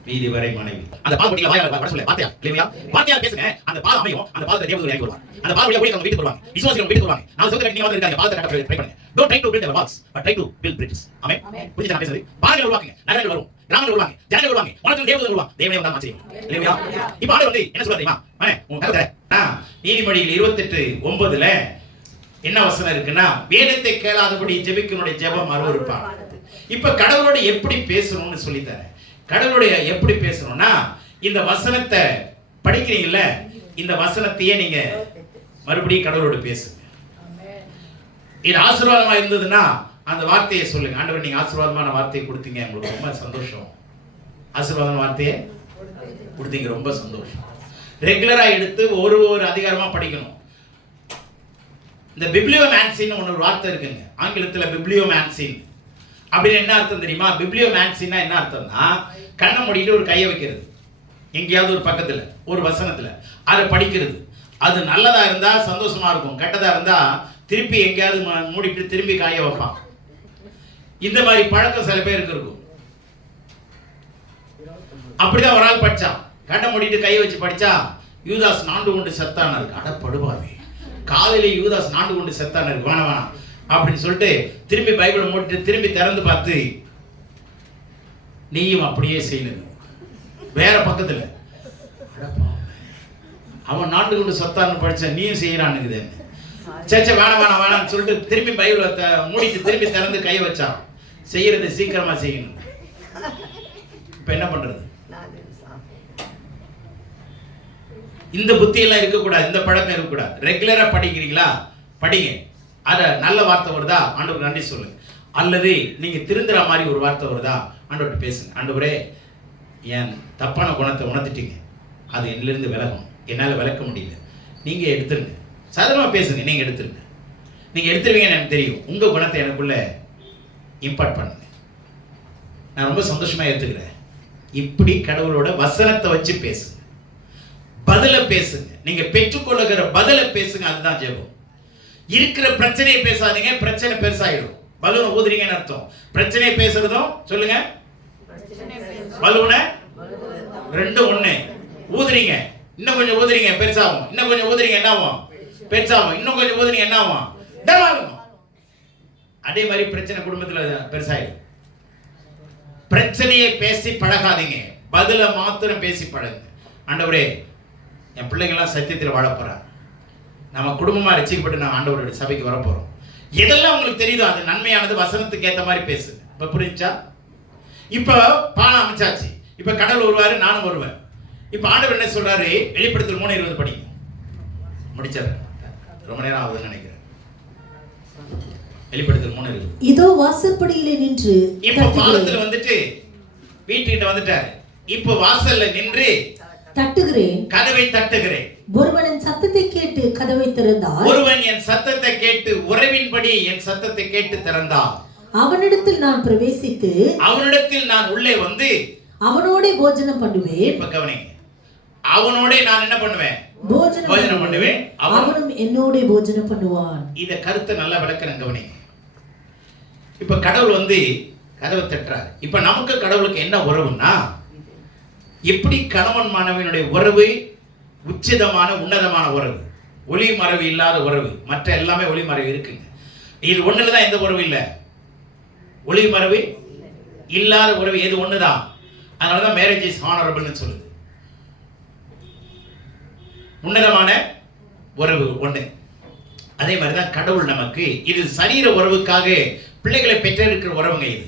வீதி வரை மனைவி. அந்த பால் குடியில வாயால வர சொல்ல வார்த்தையா இல்லையா? வார்த்தையா பேசுங்க. அந்த பால் அமையும். அந்த பாலத்தை தேவதூதர் இறக்கி வருவாங்க. அந்த பால் வழியா போய் அவங்க வீட்டுக்கு வருவாங்க. விசுவாசிகள் வீட்டுக்கு வருவாங்க. நான் சொல்றேன், நீங்க வந்து இருக்காங்க, பாலத்தை கட்ட ட்ரை பண்ணுங்க. Don't try to build a walls, but try to build bridges. ஆமென். புரியுதா நான் பேசுறது? பாலங்கள் உருவாக்குங்க, நகரங்கள் வரும், கிராமங்கள் உருவாங்க, ஜனங்கள் உருவாங்க, வானத்தில் தேவதூதர் உருவாங்க. தேவனே வந்தா மாச்சரியம் இல்லையா? இப்போ ஆளு என்ன சொல்றாரு தெரியுமா? உங்க கருத்தை நீதிமொழியில் 28:9ல என்ன வசனம் இருக்குன்னா, வேதத்தை கேளாதபடி ஜெபிக்கனுடைய ஜெபம் அருவருப்பான். இப்ப கடவுளோட எப்படி பேசணும்னு சொல்லி தரேன். கடவுளுடைய எப்படி பேசணும்னா, இந்த வசனத்தை படிக்கிறீங்கல்ல, இந்த வசனத்தையே நீங்க மறுபடியும் கடவுளோட பேசுங்க. இது ஆசீர்வாதமா இருந்ததுன்னா அந்த வார்த்தையை சொல்லுங்க. ஆண்டவர், நீங்க ஆசீர்வாதமான வார்த்தையை கொடுத்தீங்க, உங்களுக்கு ரொம்ப சந்தோஷம். ஆசீர்வாதமான வார்த்தையை கொடுத்தீங்க, ரொம்ப சந்தோஷம். ரெகுலரா எடுத்து ஒரு அதிகாரமா படிக்கணும். இந்த பிப்ளியோமேன்சின்னு ஒரு வார்த்தை இருக்குங்க ஆங்கிலத்துல. பிப்ளியோமேன்சின் அப்படின்னு என்ன அர்த்தம் தெரியுமா? பிப்ளியோமேன்சின்னா என்ன அர்த்தம்னா, கண்ணை மூடிட்டு ஒரு கையை வைக்கிறது எங்கேயாவது ஒரு பக்கத்துல ஒரு வசனத்துல, அதை படிக்கிறது. அது நல்லதா இருந்தா சந்தோஷமா இருக்கும், கெட்டதா இருந்தா திருப்பி எங்கேயாவது மூடிட்டு திரும்பி காய வைப்பான். இந்த மாதிரி பழக்கம் சில பேருக்கு இருக்கும். அப்படிதான் ஒரு ஆள் படிச்சான். கண்ணை மூடிட்டு கையை வச்சு படிச்சா, யூதாஸ் நாண்டு கொண்டு செத்தான இருக்கு. அடப்படுவாவே, காலையில யூதாஸ் நாண்டு கொண்டு செத்தான இருக்கு, வேணாம் வேணாம் அப்படின்னு சொல்லிட்டு திரும்பி பைபிளை மூடிட்டு திரும்பி திறந்து பார்த்து, நீயும் அப்படியே செய்யணும் வேற பக்கத்துல. அவன் நாண்டு கொண்டு சொத்தான்னு படிச்ச, நீயும் செய்யறான்னு. சேச்சா வேணாம் வேணாம் வேணாம்னு சொல்லிட்டு திரும்பி பைபிளை மூடிட்டு திரும்பி திறந்து கை வச்சான். செய்யறது சீக்கிரமா செய்யணும். இப்ப என்ன பண்றது? இந்த புத்தியெல்லாம் இருக்கக்கூடாது, இந்த பழக்கம் இருக்கக்கூடாது. ரெகுலரா படிக்கிறீங்களா? படிங்க. அத நல்ல வார்த்தை வருதா, ஆண்டவர் நன்றி சொல்லுங்க. அல்லது நீங்க திருந்துற மாதிரி ஒரு வார்த்தை வருதா, ஆண்டவர்கிட்ட பேசுங்க. ஆண்டவரே, என் தப்பான குணத்தை உணர்த்திட்டீங்க, அது என்னிலிருந்து விலகணும், என்னால் விளக்க முடியல, நீங்க எடுத்துருங்க. சாதாரணமா பேசுங்க, நீங்க எடுத்துருங்க. நீங்க எடுத்துருவீங்கன்னு எனக்கு தெரியும். உங்க குணத்தை எனக்குள்ள இம்பார்ட் பண்ணுங்க, நான் ரொம்ப சந்தோஷமா ஏத்துக்கிறேன். இப்படி கடவுளோட வசனத்தை வச்சு பேசுங்க, பதில பேசுங்க. நீங்க பெற்றுக்கொள்ளுகிற பதில பேசுங்க, அதுதான் ஜெபம். இருக்கிற பிரச்சனையை பேசாதீங்க, பிரச்சனை பெருசாயிடும். பலூனை ஊதுறீங்கன்னு அர்த்தம். பிரச்சனையை பேசுறதும் சொல்லுங்க, பலூனை ரெண்டும் ஒண்ணு. ஊதுறீங்க, இன்னும் கொஞ்சம் ஊதுறீங்க பெருசாகும், இன்னும் கொஞ்சம் ஊதுறீங்க என்ன ஆகும்? பெருசாகும். இன்னும் கொஞ்சம் ஊதுறீங்க என்ன ஆகும்? டமாகும். அதே மாதிரி பிரச்சனை குடும்பத்துல பெருசாயிடும். பிரச்சனையை பேசி பழகாதீங்க, பதில மாத்திரம் பேசி பழகுங்க. ஆண்டவரே, என் பிள்ளைங்கள்லாம் சத்தியத்தில் வாழ போறாங்க, நம்ம குடும்பமா ரட்சிக்கப்பட்டு நான் ஆண்டவருடைய சபைக்கு வர போறோம். எதெல்லாம் உங்களுக்கு தெரியுதோ அது நன்மையானது, வசனத்துக்கு ஏற்ற மாதிரி பேசுங்க. இப்ப புரிஞ்சா? இப்ப பாலம் அமைச்சாச்சு. இப்ப கடவுள் வருவாரு, நானும் வருவேன். இப்ப ஆண்டவர் என்ன சொல்றாரு? வெளிப்படுத்தல் 3:20 படி. முடிச்சாரு, ரொம்ப நேரம் ஆகுதுன்னு நினைக்கிறேன். வெளிப்படுத்தல் 3:20. இதோ வாசற்படியிலே நின்று. இப்ப பாலத்துல வந்துட்டு வீட்டுக்கிட்ட வந்துட்டாரு. இப்ப வாசல்ல நின்று தட்டுகிறேன், கதவை தட்டுகிறேன். ஒருவன் என் சத்தத்தை கேட்டு கதவை திறந்தால், ஒருவன் என் சத்தத்தை கேட்டு உறவின்படி என் சத்தத்தை கேட்டு திறந்தால், அவனிடத்தில் நான் பிரவேசித்து, அவனிடத்தில் நான் உள்ளே வந்து அவனோட போஜனம் பண்ணுவேன். இப்ப கவனிங்க, அவனோட நான் என்ன பண்ணுவேன்? போஜனம் பண்ணுவேன், அவனும் என்னோட போஜனம் பண்ணுவான். இத கருத்தை நல்லா விளக்குறேன், கவனிங்க. இப்ப கடவுள் வந்து கதவை தட்டுறாரு. இப்ப நமக்கு கடவுளுக்கு என்ன உறவுன்னா, எப்படி கணவன் மனைவியினுடைய உறவு உச்சிதமான உன்னதமான உறவு, ஒளி மறைவு இல்லாத உறவு. மற்ற எல்லாமே ஒளி மறைவு இருக்குங்க. இது ஒண்ணுலதான் எந்த உறவு இல்லை, ஒளி மறைவு இல்லாத உறவு எது ஒண்ணுதான். அதனாலதான் மேரேஜ் இஸ் ஹானரபிள்னு சொல்லுது. உன்னதமான உறவு ஒண்ணு. அதே மாதிரிதான் கடவுள் நமக்கு, இது சரீர உறவுக்காக பிள்ளைகளை பெற்றிருக்கிற உறவுங்க இது.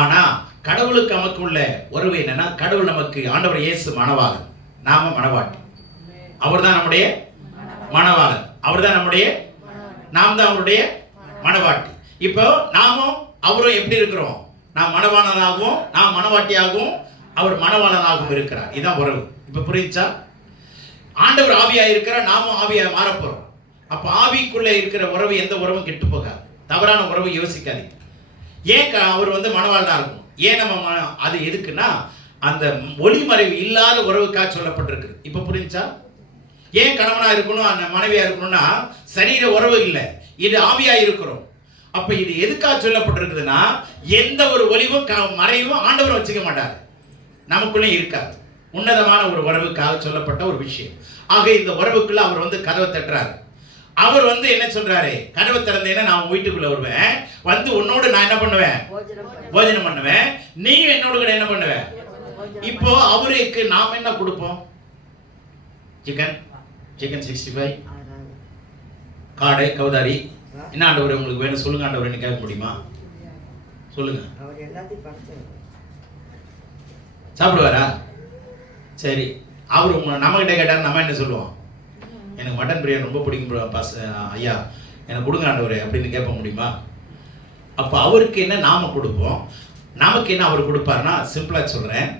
ஆனா கடவுளுக்கு நமக்கு உள்ள உறவு என்னன்னா, கடவுள் நமக்கு ஆண்டவர் இயேசு மணவாளன், நாம மணவாட்டி. அவர் தான் நம்முடைய மணவாளன், அவர் தான் நம்முடைய, நாம் தான் அவருடைய மணவாட்டி. இப்போ நாமும் அவரும் எப்படி இருக்கிறோம்? நாம் மணவாளனாகவும் நாம் மணவாட்டியாகவும் அவர் மணவாளனாகவும் இருக்கிறார். இதுதான் உறவு. இப்ப புரியுச்சா? ஆண்டவர் ஆவியா இருக்கிறார், நாமும் ஆவியா மாறப்போறோம். அப்ப ஆவிக்குள்ள இருக்கிற உறவு எந்த உறவும் கெட்டு போகாது. தவறான உறவு யோசிக்காதீங்க. ஏன் அவர் வந்து மணவாளனா இருக்கும்? ஏன் நம்ம அது எதுக்குன்னா, அந்த ஒளிமறைவு இல்லாத உறவுக்காக சொல்லப்பட்டிருக்கு. இப்ப புரிஞ்சா? ஏன் கணவனா இருக்கணும், அந்த மனைவியா இருக்கணும்னா, சரீர உறவு இல்லை, இது ஆவியா இருக்கிறோம். அப்ப இது எதுக்காக சொல்லப்பட்டிருக்குதுன்னா, எந்த ஒரு ஒளிவும் மறைவும் ஆண்டவர் வச்சுக்க மாட்டார், நமக்குள்ளே இருக்காது. உன்னதமான ஒரு உறவுக்காக சொல்லப்பட்ட ஒரு விஷயம். ஆக இந்த உறவுக்குள்ள அவர் வந்து கதவை தட்டுறாரு. அவர் வந்து என்ன சொல்றாரு? கதவை திறந்தேன்னா நான் வீட்டுக்குள்ள வருவேன், வந்து உன்னோடு நான் என்ன பண்ணுவேன்? போஜனம் பண்ணுவேன், நீ என்னோட கூட என்ன பண்ணுவேன்? இப்போ அவருக்கு நாம என்ன கொடுப்போம்? சிக்கன் 65, காடை, கவுதாரி. என்ன ஆண்டவர் உங்களுக்கு வேணும் சொல்லுங்க, ஆண்டவர் கேட்க முடியுமா? சொல்லுங்க. சாப்பிடுவாரா? சரி, அவர் நம்ம கிட்ட கேட்டார், நம்ம என்ன சொல்லுவோம்? எனக்கு மட்டன் பிரியாணி ரொம்ப பிடிக்கும் ஐயா, எனக்கு கொடுங்க ஆண்டவரே அப்படின்னு கேட்க முடியுமா? அப்போ அவருக்கு என்ன நாம கொடுப்போம், நமக்கு என்ன அவர் கொடுப்பாருன்னா, சிம்பிளா சொல்றேன்,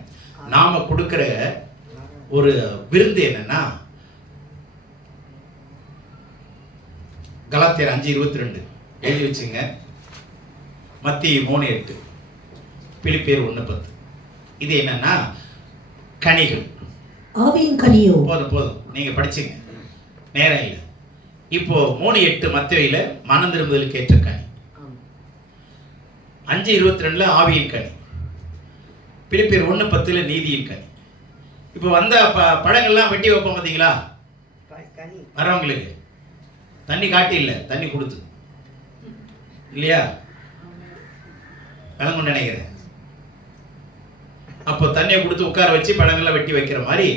நாம கொடுக்கிற ஒரு விருந்து என்னன்னா, கலாத்தியர் 5:22 எழுதி வச்சுங்க, மத்திய 3:8, பிலிப்பியர் 1:10. இது என்னன்னா கனிகள், ஆவியின் கனியோ. போதும் நீங்க படிச்சுங்க, நேரம் இல்லை. இப்போ 3:8 மத்தேயுல மனம் திரும்புதலுக்கு ஏற்ற கனி, 5:22 ஆவியின் கனி, பிலிப்பியர் 1:10 நீதியின் கனி. இப்போ வந்த பழங்கள்லாம் வெட்டி வைப்போம் பார்த்தீங்களா? வரவங்களுக்கு தண்ணி காட்டி இல்லை, தண்ணி கொடுத்து இல்லையா? விளங்கும் நினைக்கிறேன். அப்போ தண்ணியை கொடுத்து உட்கார வச்சு பழங்கள்லாம் வெட்டி வைக்கிற மாதிரி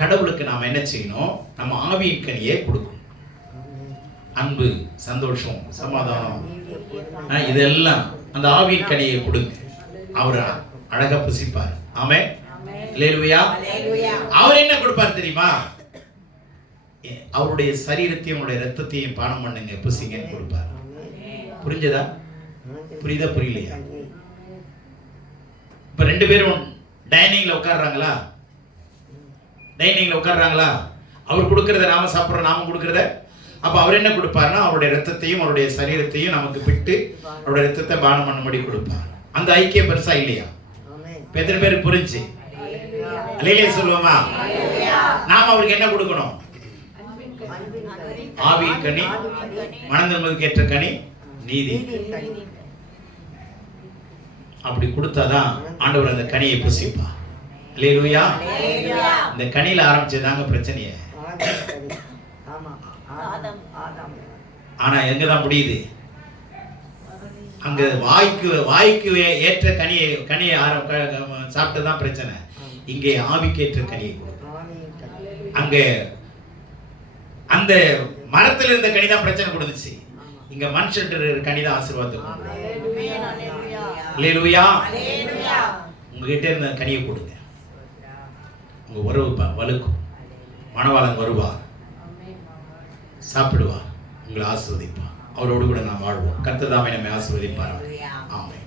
கடவுளுக்கு நாம் என்ன செய்யணும்? நம்ம ஆவியின் கனியை கொடுக்கணும். அன்பு, சந்தோஷம், சமாதானம், இதெல்லாம் அந்த ஆவியின் கனியை கொடுங்க. அவர் அழகா புசிப்பார். ஆமென். அல்லேலூயா. அவர் என்ன கொடுப்பார் தெரியுமா? அவருடைய சரீரத்தையும் அவருடைய ரத்தத்தையும் பானம் பண்ணுங்க, புசிங்கன்னு கொடுப்பார். புரிஞ்சதா? புரியுதா புரியலையா? இப்ப ரெண்டு பேரும் டைனிங்ல உட்கார்றாங்களா? டைனிங்ல உட்கார்றாங்களா? அவர் கொடுக்கறத நாம சாப்பிடுறோம், நாம கொடுக்கறத. அப்ப அவர் என்ன கொடுப்பார்னா அவருடைய ரத்தத்தையும் அவருடைய சரீரத்தையும் நமக்கு விட்டு அவருடைய ரத்தத்தை பானம் பண்ணும்படி கொடுப்பார். அந்த ஐக்கியம் பெருசா இல்லையா? எத்தனை பேருக்கு புரிஞ்சு? அல்லேலூயா சொல்லுவோமா? நாம அவருக்கு என்ன கொடுக்கணும்? ஆவியின் கனி, மனம் திரும்புதலுக்கு ஏற்ற கனி, நீதி. அப்படி கொடுத்தாதான் ஆண்டவர் அந்த கனியை புசிப்பா. அல்லேலூயா. இந்த கனியில ஆரம்பிச்சதாங்க பிரச்சனையே. ஆனா எங்கதான் முடியுது? அங்க வாய்க்கு ஏற்ற கனியை சாப்பிட்டதான் பிரச்சனை. இங்கே ஆவிக்கு ஏற்ற கனியை கொடுக்கும். அங்க அந்த மரத்தில் இருந்த கனி தான் பிரச்சனை கொடுத்துச்சு. இங்க மனுஷன் கனிதான் ஆசீர்வாதம். அல்லேலூயா. உங்ககிட்ட இருந்த கனியை கொடுங்க. உங்க உறவு வலுக்கும். மணவாளன் வருவார், சாப்பிடுவார், உங்களை ஆசீர்வதிப்பார். அவரோடு கூட நாம் வாழ்வோம். கர்த்தர் தாமே நம்மை ஆசீர்வதிப்பார். ஆமென்.